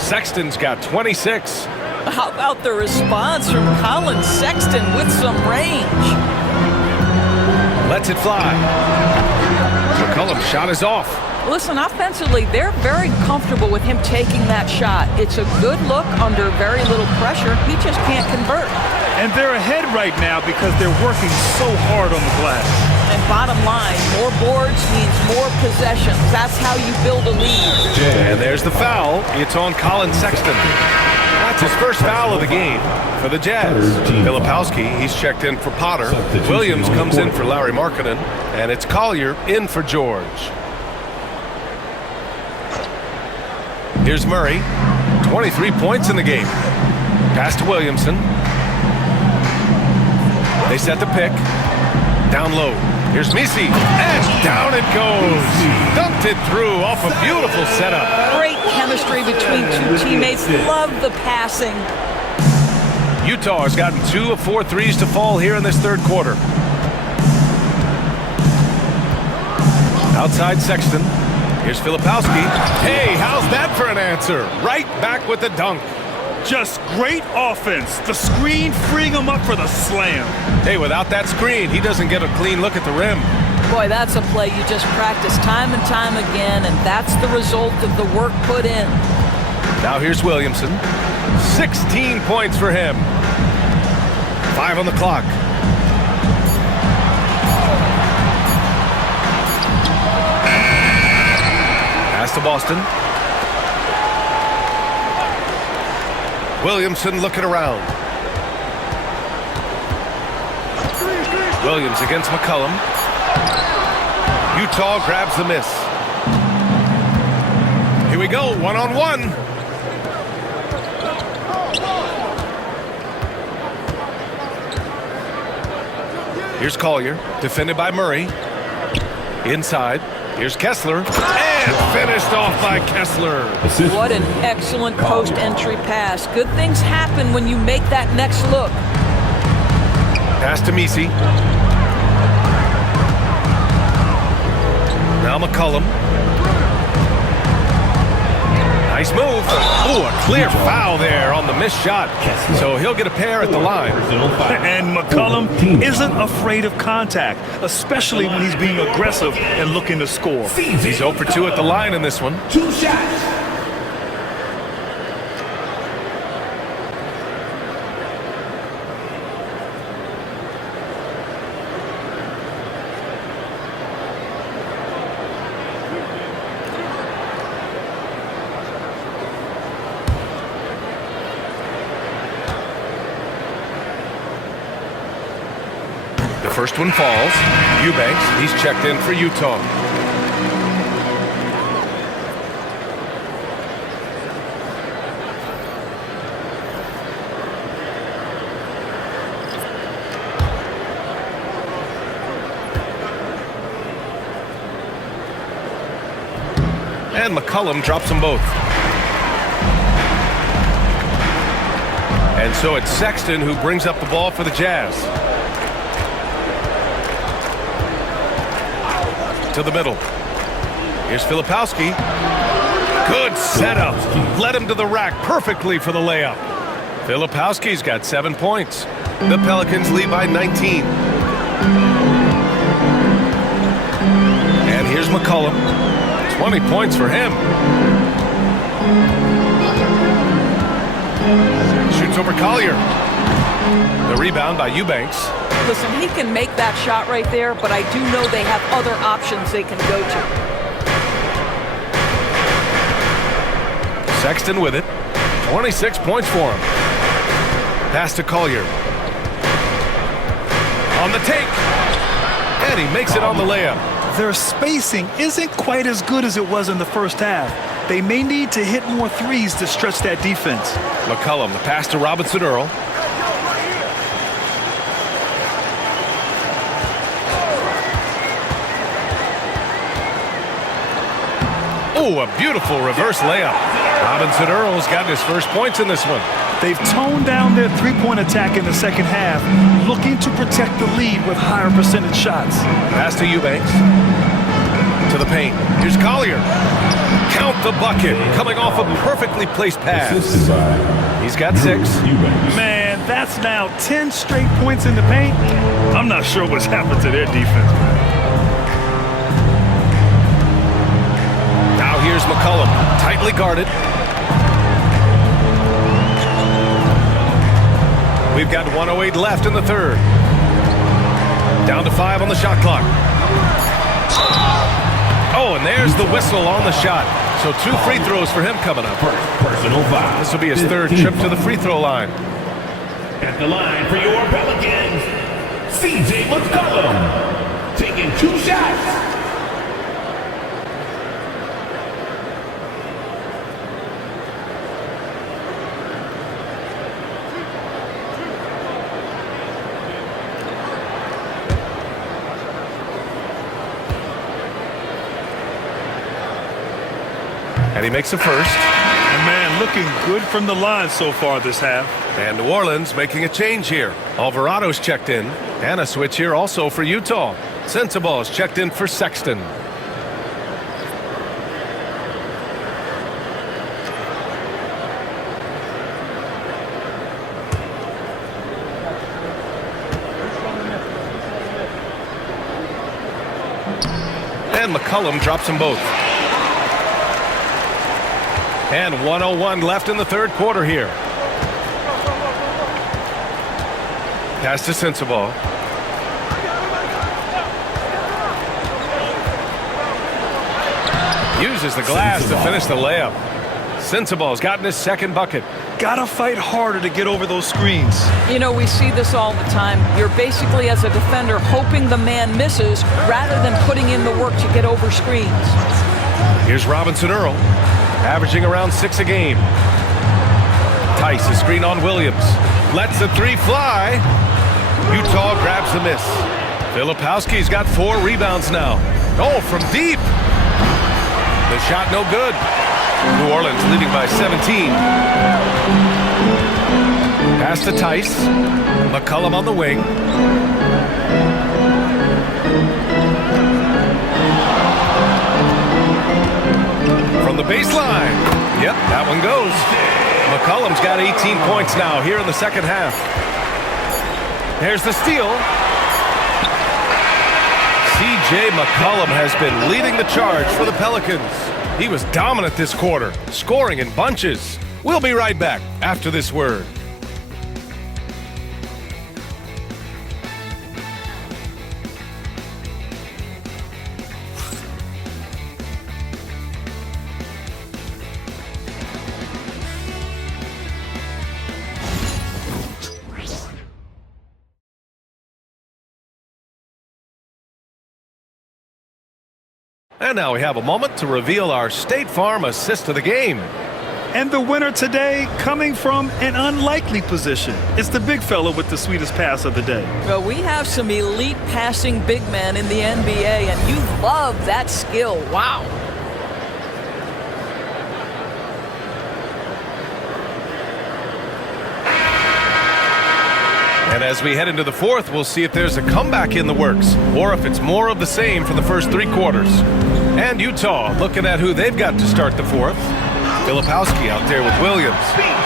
Sexton's got 26. How about the response from Colin Sexton with some range? Lets it fly. McCollum's shot is off. Listen, offensively, they're very comfortable with him taking that shot. It's a good look under very little pressure. He just can't convert. And they're ahead right now because they're working so hard on the glass. And bottom line, more boards means more possessions. That's how you build a lead. And there's the foul. It's on Colin Sexton. That's his first foul of the game for the Jazz. Filipowski, he's checked in for Potter. Williams comes in for Larry Markkanen. And it's Collier in for George. Here's Murray. 23 points in the game. Pass to Williamson. They set the pick. Down low. Here's Misi. And down it goes. Dunked it through off a beautiful setup. Great chemistry between 2 teammates. Love the passing. Utah has gotten 2 of 4 threes to fall here in this third quarter. Outside Sexton. Here's Filipowski. Hey, how's that for an answer? Right back with the dunk. Just great offense. The screen freeing him up for the slam. Hey, without that screen, he doesn't get a clean look at the rim. Boy, that's a play you just practice time and time again, and that's the result of the work put in. Now here's Williamson. 16 points for him. 5 on the clock. Pass to Boston. Williamson looking around. Williams against McCollum. Utah grabs the miss. Here we go, 1-on-1. Here's Collier, defended by Murray. Inside, here's Kessler. And finished off by Kessler. What an excellent post-entry pass. Good things happen when you make that next look. Pass to Misi. Now McCollum. Nice move. Ooh, a clear foul there on the missed shot. So he'll get a pair at the line. And McCollum isn't afraid of contact, especially when he's being aggressive and looking to score. He's 0 for 2 at the line in this one. 2 shots. The first one falls. Eubanks, he's checked in for Utah. And McCollum drops them both. And so it's Sexton who brings up the ball for the Jazz. To the middle. Here's Filipowski. Good setup. Led him to the rack perfectly for the layup. Filipowski's got 7 points. The Pelicans lead by 19. And here's McCollum. 20 points for him. Shoots over Collier. The rebound by Eubanks. Listen, he can make that shot right there, but I do know they have other options they can go to. Sexton with it. 26 points for him. Pass to Collier. On the take. And he makes it on the layup. Their spacing isn't quite as good as it was in the first half. They may need to hit more threes to stretch that defense. McCollum, the pass to Robinson Earl. Oh, a beautiful reverse layup. Robinson Earl's got his first points in this one. They've toned down their three-point attack in the second half, looking to protect the lead with higher percentage shots. Pass to Eubanks. To the paint. Here's Collier. Count the bucket. Coming off a perfectly placed pass. He's got 6. Man, that's now 10 straight points in the paint. I'm not sure what's happened to their defense, man. Now here's McCollum. Tightly guarded. We've got 1:08 left in the third. Down to 5 on the shot clock. Oh, and there's the whistle on the shot. So 2 free throws for him coming up. Personal foul. This will be his third trip to the free throw line. At the line for your Pelicans, CJ McCollum, taking 2 shots. And he makes the first. And man, looking good from the line so far this half. And New Orleans making a change here. Alvarado's checked in. And a switch here also for Utah. Sensabaugh's checked in for Sexton. And McCollum drops them both. And 1:01 left in the third quarter here. Pass to Sensabaugh. Uses the glass to finish the layup. Sensabaugh's gotten his second bucket. Gotta fight harder to get over those screens. You know, we see this all the time. You're basically, as a defender, hoping the man misses rather than putting in the work to get over screens. Here's Robinson Earl, averaging around 6 a game. Tice, a screen on Williams. Lets the 3 fly. Utah grabs the miss. Filipowski's got 4 rebounds now. Oh, from deep. The shot no good. New Orleans leading by 17. Pass to Tice. McCollum on the wing. From the baseline. Yep, that one goes. McCollum's got 18 points now here in the second half. There's the steal. C.J. McCollum has been leading the charge for the Pelicans. He was dominant this quarter, scoring in bunches. We'll be right back after this word. And now we have a moment to reveal our State Farm assist of the game. And the winner today coming from an unlikely position. It's the big fella with the sweetest pass of the day. Well, we have some elite passing big men in the NBA, and you love that skill. Wow. And as we head into the fourth, we'll see if there's a comeback in the works or if it's more of the same for the first 3 quarters. And Utah looking at who they've got to start the fourth. Filipowski out there with Williams.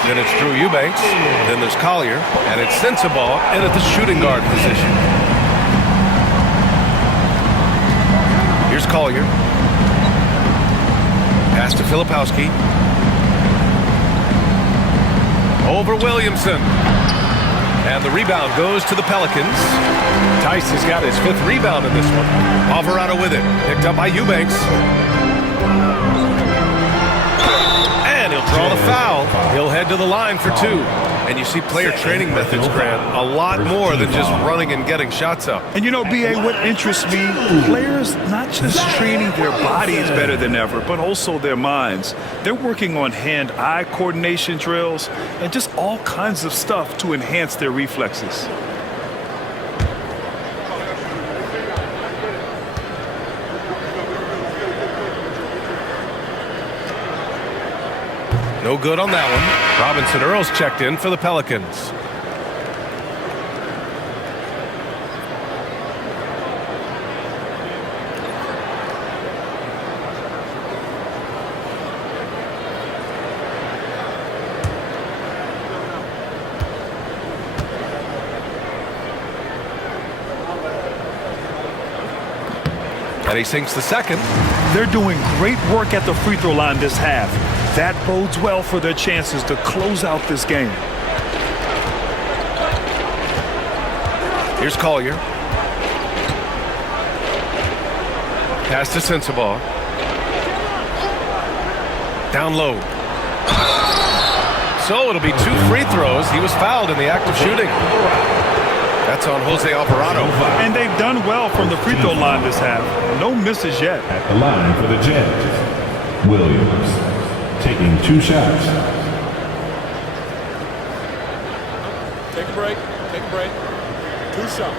Then it's Drew Eubanks. Then there's Collier. And it's Sensabaugh in at the shooting guard position. Here's Collier. Pass to Filipowski. Over Williamson. And the rebound goes to the Pelicans. Tice has got his 5th rebound in this one. Alvarado with it. Picked up by Eubanks. And he'll draw the foul. He'll head to the line for 2. And you see player training methods, Grant, a lot more than just running and getting shots up. And you know, B.A., what interests me, players not just training their bodies better than ever, but also their minds. They're working on hand-eye coordination drills and just all kinds of stuff to enhance their reflexes. No good on that one. Robinson Earls checked in for the Pelicans. And he sinks the second. They're doing great work at the free throw line this half. That bodes well for their chances to close out this game. Here's Collier. Pass to Sensabaugh. Down low. So it'll be 2 free throws. He was fouled in the act of shooting. That's on Jose Alvarado. And they've done well from the free throw line this half. No misses yet. At the line for the Jazz, Williams taking 2 shots. Take a break. Take a break. 2 shots.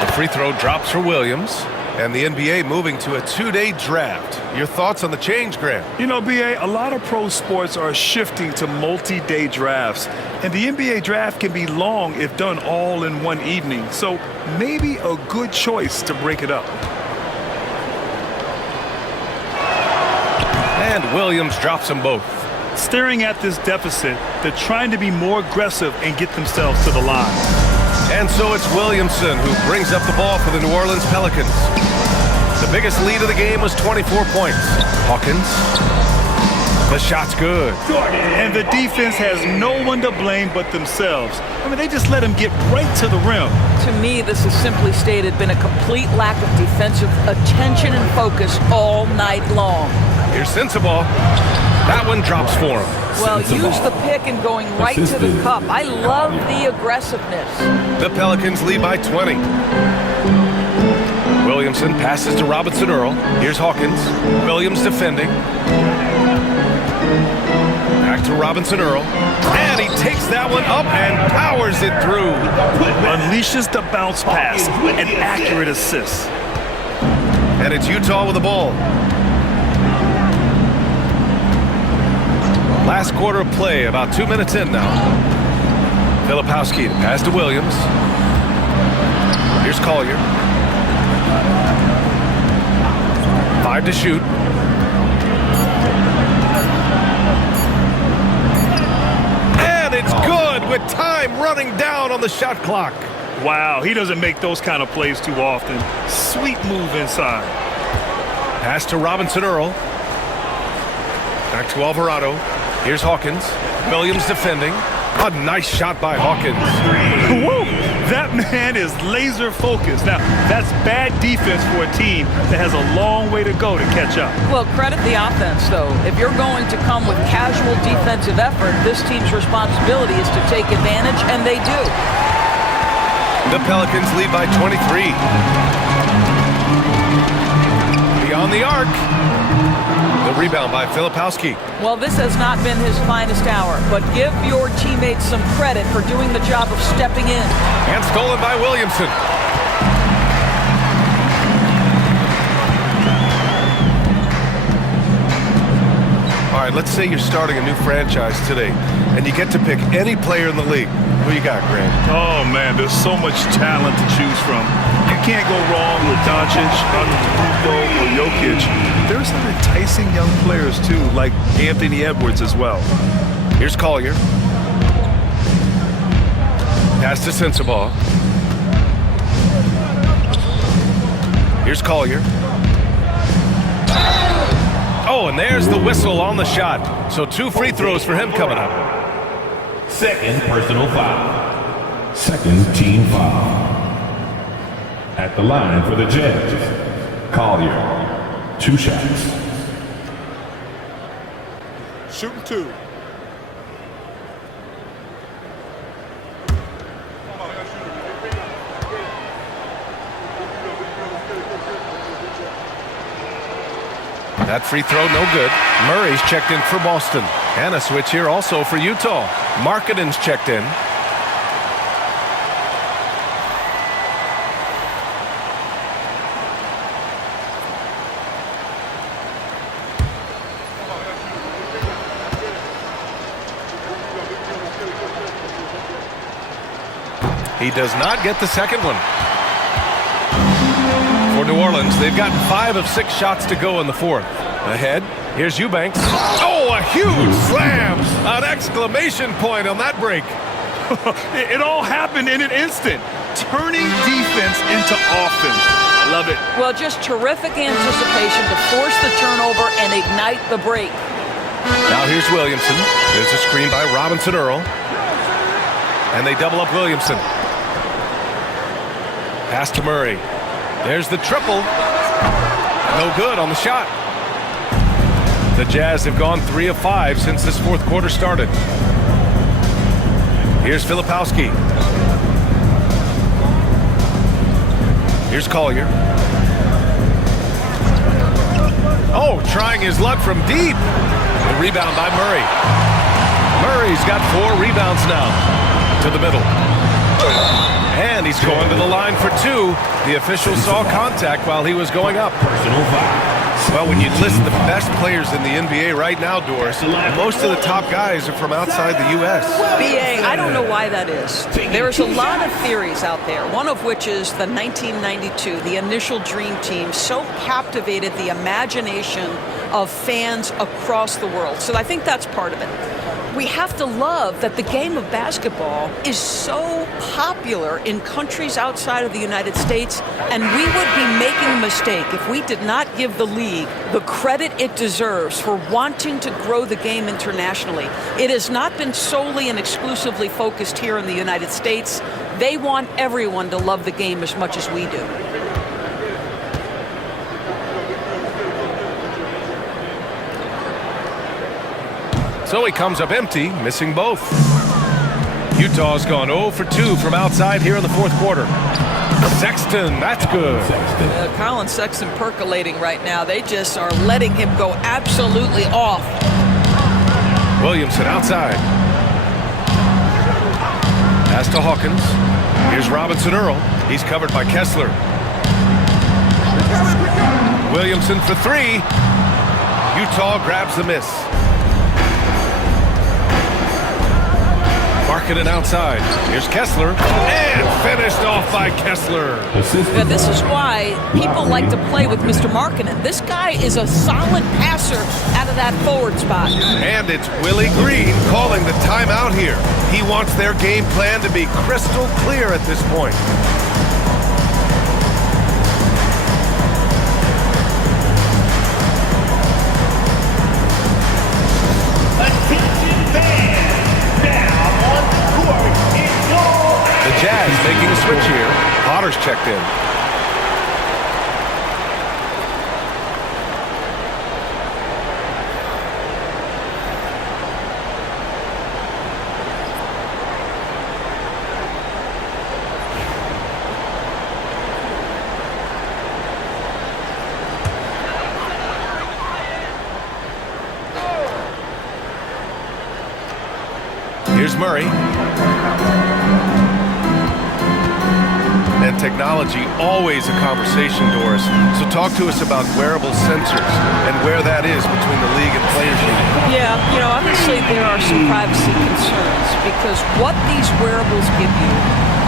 The free throw drops for Williams. And the NBA moving to a 2-day draft. Your thoughts on the change, Grant? You know, B.A., a lot of pro sports are shifting to multi-day drafts. And the NBA draft can be long if done all in one evening. So maybe a good choice to break it up. And Williams drops them both. Staring at this deficit, they're trying to be more aggressive and get themselves to the line. And so it's Williamson who brings up the ball for the New Orleans Pelicans. The biggest lead of the game was 24 points. Hawkins. The shot's good. And the defense has no one to blame but themselves. I mean, they just let him get right to the rim. To me, this has simply stated been a complete lack of defensive attention and focus all night long. Here's Sensabaugh. That one drops for him. Well, use the pick and going right to the cup. I love the aggressiveness. The Pelicans lead by 20. Williamson passes to Robinson Earl. Here's Hawkins. Williams defending. Back to Robinson Earl. And he takes that one up and powers it through. Unleashes the bounce pass. An accurate assist. And it's Utah with the ball. Last quarter of play, about 2 minutes in now. Filipowski to pass to Williams. Here's Collier. 5 to shoot. And it's good with time running down on the shot clock. Wow, he doesn't make those kind of plays too often. Sweet move inside. Pass to Robinson Earl. Back to Alvarado. Here's Hawkins. Williams defending. A nice shot by Hawkins. Woo! That man is laser focused. Now, that's bad defense for a team that has a long way to go to catch up. Well, credit the offense, though. If you're going to come with casual defensive effort, this team's responsibility is to take advantage, and they do. The Pelicans lead by 23. Beyond the arc. The rebound by Filipowski. Well, this has not been his finest hour, but give your teammates some credit for doing the job of stepping in. And stolen by Williamson. All right, let's say you're starting a new franchise today, and you get to pick any player in the league. Who you got, Grant? Oh, man, there's so much talent to choose from. You can't go wrong with Doncic, Antetokounmpo, or Jokic. There's some enticing young players, too, like Anthony Edwards as well. Here's Collier. Pass to Sensabaugh. Here's Collier. Oh, and there's the whistle on the shot. So 2 free throws for him coming up. Second personal foul. Second team foul. At the line for the Jazz, Collier. 2 shots. Shooting 2. That free throw, no good. Murray's checked in for Boston. And a switch here also for Utah. Markkanen's checked in. He does not get the second one. For New Orleans, they've gotten 5 of 6 shots to go in the fourth. Ahead, here's Eubanks. Oh, a huge slam! An exclamation point on that break. It all happened in an instant. Turning defense into offense. I love it. Well, just terrific anticipation to force the turnover and ignite the break. Now here's Williamson. There's a screen by Robinson Earl. And they double up Williamson. Pass to Murray. There's the triple. No good on the shot. The Jazz have gone 3 of 5 since this fourth quarter started. Here's Filipowski. Here's Collier. Oh, trying his luck from deep. The rebound by Murray. Murray's got 4 rebounds now. To the middle. And he's going to the line for 2. The official saw contact while he was going up. Personal foul. Well, when you list the best players in the NBA right now, Doris, most of the top guys are from outside the U.S. BA, I don't know why that is. There's a lot of theories out there, one of which is the 1992, the initial Dream Team, so captivated the imagination of fans across the world. So I think that's part of it. We have to love that the game of basketball is so popular in countries outside of the United States, and we would be making a mistake if we did not give the league the credit it deserves for wanting to grow the game internationally. It has not been solely and exclusively focused here in the United States. They want everyone to love the game as much as we do. So he comes up empty, missing both. Utah's gone 0 for 2 from outside here in the fourth quarter. Sexton, that's good. Colin Sexton percolating right now. They just are letting him go absolutely off. Williamson outside. Pass to Hawkins. Here's Robinson Earl. He's covered by Kessler. Williamson for 3. Utah grabs the miss. Markkanen outside. Here's Kessler. And finished off by Kessler. Now, this is why people like to play with Mr. Markkanen. This guy is a solid passer out of that forward spot. And it's Willie Green calling the timeout here. He wants their game plan to be crystal clear at this point. Jazz making a switch here. Potter's checked in. Here's Murray. And technology, always a conversation, Doris. So talk to us about wearable sensors and where that is between the league and players' union. Yeah, obviously there are some privacy concerns because what these wearables give you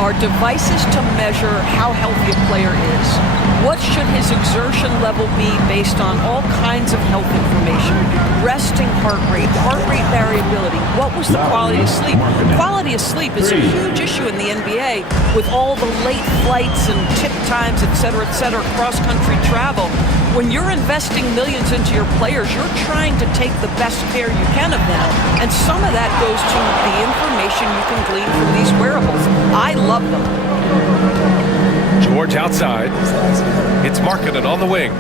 are devices to measure how healthy a player is. What should his exertion level be based on all kinds of health information? Resting heart rate variability. What was the quality of sleep? Quality of sleep is a huge issue in the NBA with all the late flights and tip times, et cetera, cross-country travel. When you're investing millions into your players, you're trying to take the best care you can of them. And some of that goes to the information you can glean from these wearables. I love them. George outside. It's Markkanen on the wing.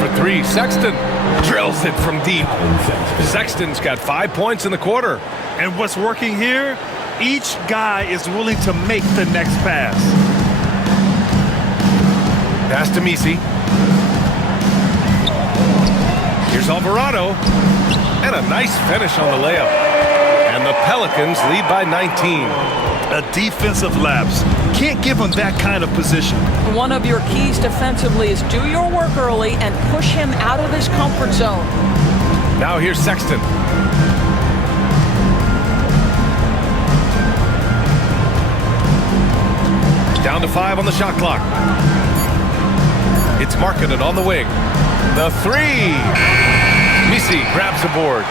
For three, Sexton drills it from deep. Sexton's got 5 points in the quarter. And what's working here? Each guy is willing to make the next pass. Pass to Misi. Here's Alvarado. And a nice finish on the layup. And the Pelicans lead by 19. A defensive lapse. Can't give him that kind of position. One of your keys defensively is do your work early and push him out of his comfort zone. Now here's Sexton. Down to 5 on the shot clock. It's Markkanen on the wing. The three. Misi grabs the board.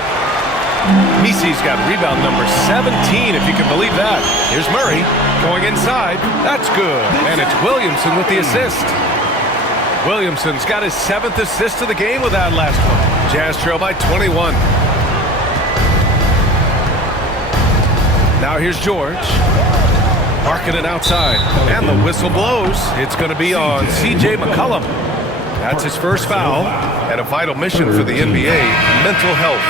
Misi's got rebound number 17, if you can believe that. Here's Murray going inside. That's good. And it's Williamson with the assist. Williamson's got his 7th assist of the game with that last one. Jazz trail by 21. Now here's George. Markkanen outside. And the whistle blows. It's going to be on C.J. McCollum. That's his first foul. And a vital mission for the NBA, mental health.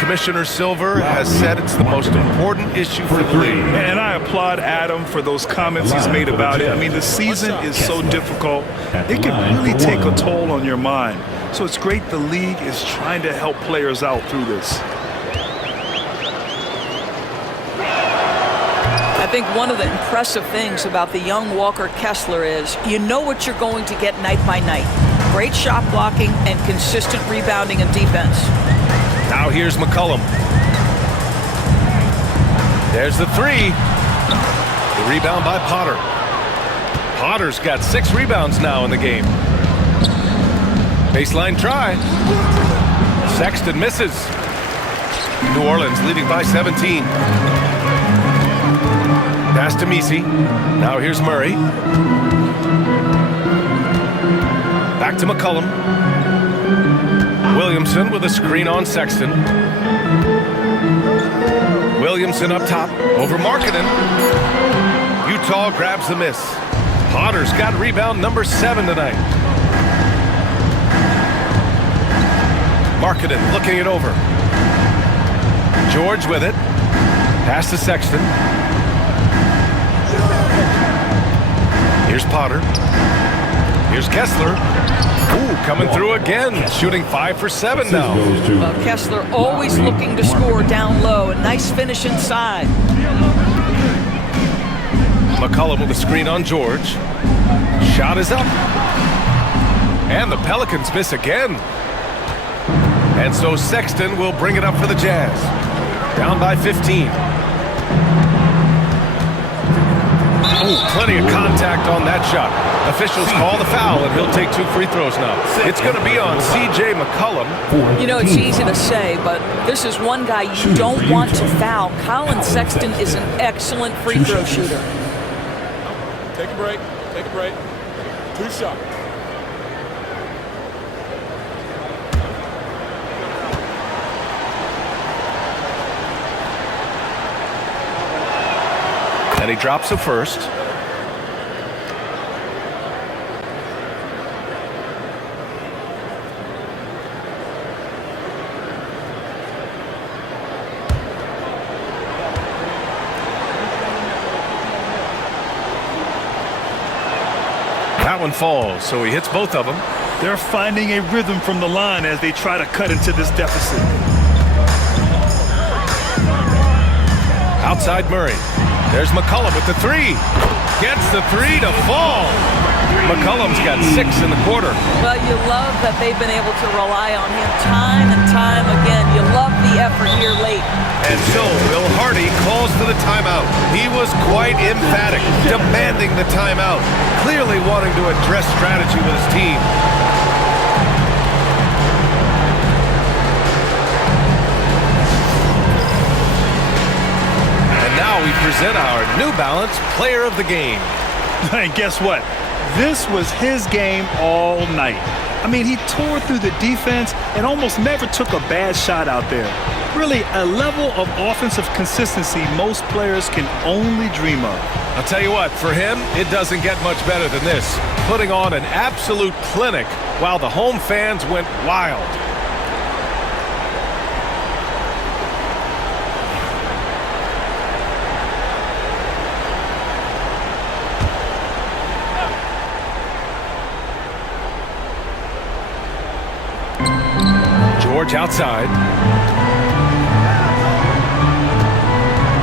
Commissioner Silver has said it's the most important issue for the league. And I applaud Adam for those comments he's made about it. I mean, the season is so difficult. It can really take a toll on your mind. So it's great the league is trying to help players out through this. I think one of the impressive things about the young Walker Kessler is you know what you're going to get night by night. Great shot blocking and consistent rebounding and defense. Now here's McCollum. There's the three. The rebound by Potter. Potter's got 6 rebounds now in the game. Baseline try. Sexton misses. New Orleans leading by 17. Pass to Misi. Now here's Murray. Back to McCollum. Williamson with a screen on Sexton. Williamson up top over Markkanen. Utah grabs the miss. Potter's got rebound number 7 tonight. Markkanen looking it over. George with it. Pass to Sexton. Here's Potter. Here's Kessler. Ooh, coming through again. Shooting 5 for 7 now. Kessler always looking to score down low. A nice finish inside. McCollum with a screen on George. Shot is up. And the Pelicans miss again. And so Sexton will bring it up for the Jazz. Down by 15. Ooh, plenty of contact on that shot. Officials call the foul, and he'll take 2 free throws now. It's going to be on C.J. McCollum. You know, it's easy to say, but this is one guy you don't want to foul. Colin Sexton is an excellent free throw shooter. Take a break. Take a break. 2 shots. And he drops the first. That one falls, so he hits both of them. They're finding a rhythm from the line as they try to cut into this deficit. Outside Murray. There's McCollum with the three. Gets the three to fall. McCollum's got 6 in the quarter. Well, you love that they've been able to rely on him time and time again. You love the effort here late. And so Will Hardy calls for the timeout. He was quite emphatic, demanding the timeout, clearly wanting to address strategy with his team. And now we present our New Balance Player of the Game. And guess what? This was his game all night. I mean, he tore through the defense and almost never took a bad shot out there. Really, a level of offensive consistency most players can only dream of. I'll tell you what, for him, it doesn't get much better than this. Putting on an absolute clinic while the home fans went wild. George outside.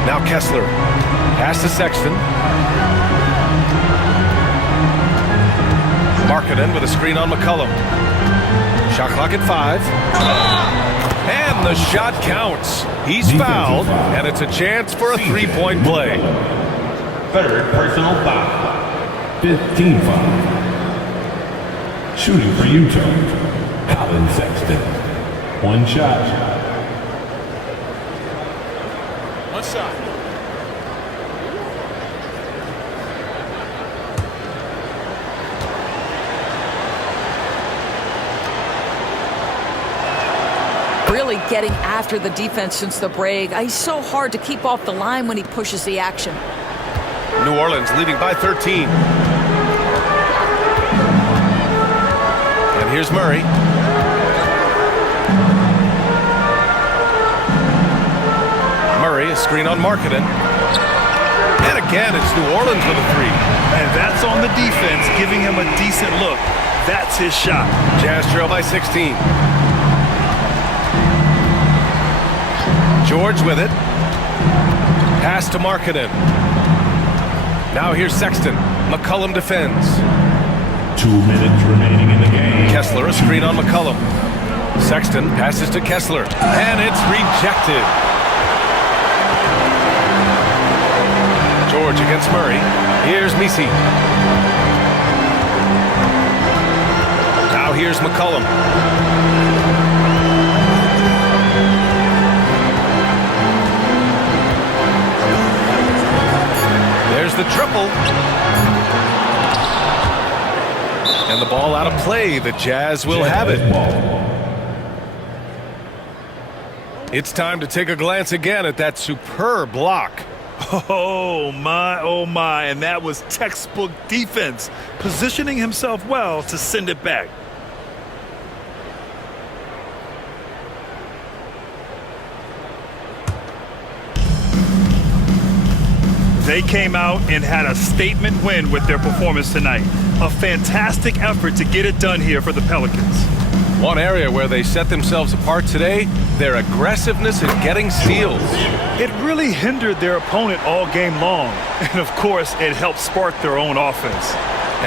Now Kessler. Pass to Sexton. Markkanen with a screen on McCollum. Shot clock at 5. And the shot counts. He's fouled, and it's a chance for a three-point play. Third personal foul. 15 foul. Shooting for Utah, Colin Sexton. One shot. One shot. Really getting after the defense since the break. He's so hard to keep off the line when he pushes the action. New Orleans leading by 13. And here's Murray. Murray, a screen on Markkanen. And again, it's New Orleans with a three. And that's on the defense, giving him a decent look. That's his shot. Jazz trail by 16. George with it. Pass to Markkanen. Now here's Sexton. McCollum defends. 2 minutes remaining in the game. Kessler, a screen on McCollum. Sexton passes to Kessler. And it's rejected. George against Murray. Here's Misi. Now here's McCollum. There's the triple. And the ball out of play. The Jazz will have it. It's time to take a glance again at that superb block. Oh my, and that was textbook defense, positioning himself well to send it back. They came out and had a statement win with their performance tonight. A fantastic effort to get it done here for the Pelicans. One area where they set themselves apart today, their aggressiveness in getting steals. It really hindered their opponent all game long. And of course, it helped spark their own offense.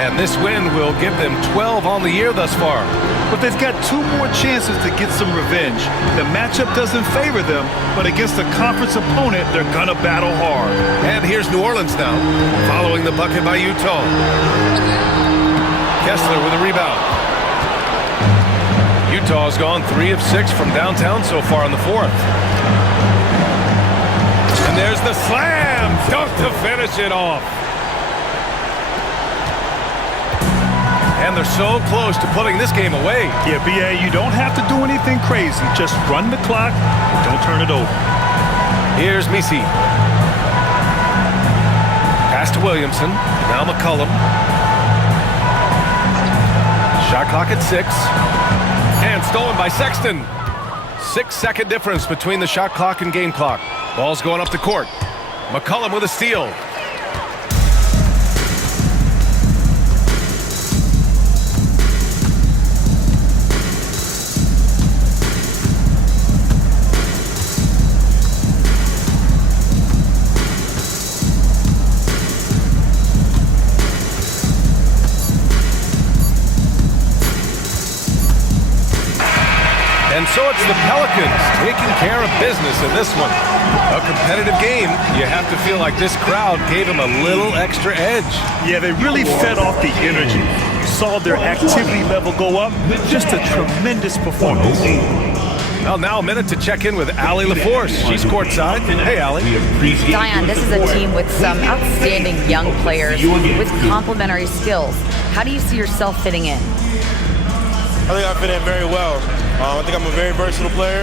And this win will give them 12 on the year thus far. But they've got 2 more chances to get some revenge. The matchup doesn't favor them, but against a conference opponent, they're gonna battle hard. And here's New Orleans now, following the bucket by Utah. Kessler with a rebound. Utah's gone 3 of 6 from downtown so far in the 4th. And there's the slam dunk to finish it off. And they're so close to putting this game away. Yeah, B.A., you don't have to do anything crazy. Just run the clock and don't turn it over. Here's Misi. Pass to Williamson. Now McCollum. Shot clock at 6. And stolen by Sexton. 6-second difference between the shot clock and game clock. Ball's going up the court. McCollum with a steal. And so it's the Pelicans taking care of business in this one. A competitive game. You have to feel like this crowd gave them a little extra edge. Yeah, they really fed off the energy. You saw their activity level go up. Just a tremendous performance. Well, now a minute to check in with Allie LaForce. She's courtside. Hey, Allie. Zion, this is a team with some outstanding young players with complementary skills. How do you see yourself fitting in? I think I fit in very well. I think I'm a very versatile player.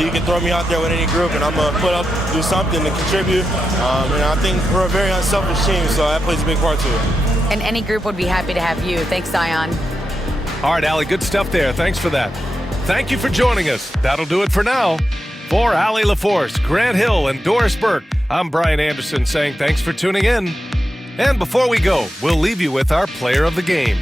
You can throw me out there with any group, and I'm going to put up, do something to contribute. And I think we're a very unselfish team, so that plays a big part to it. And any group would be happy to have you. Thanks, Zion. All right, Allie, good stuff there. Thanks for that. Thank you for joining us. That'll do it for now. For Allie LaForce, Grant Hill, and Doris Burke, I'm Brian Anderson saying thanks for tuning in. And before we go, we'll leave you with our player of the game.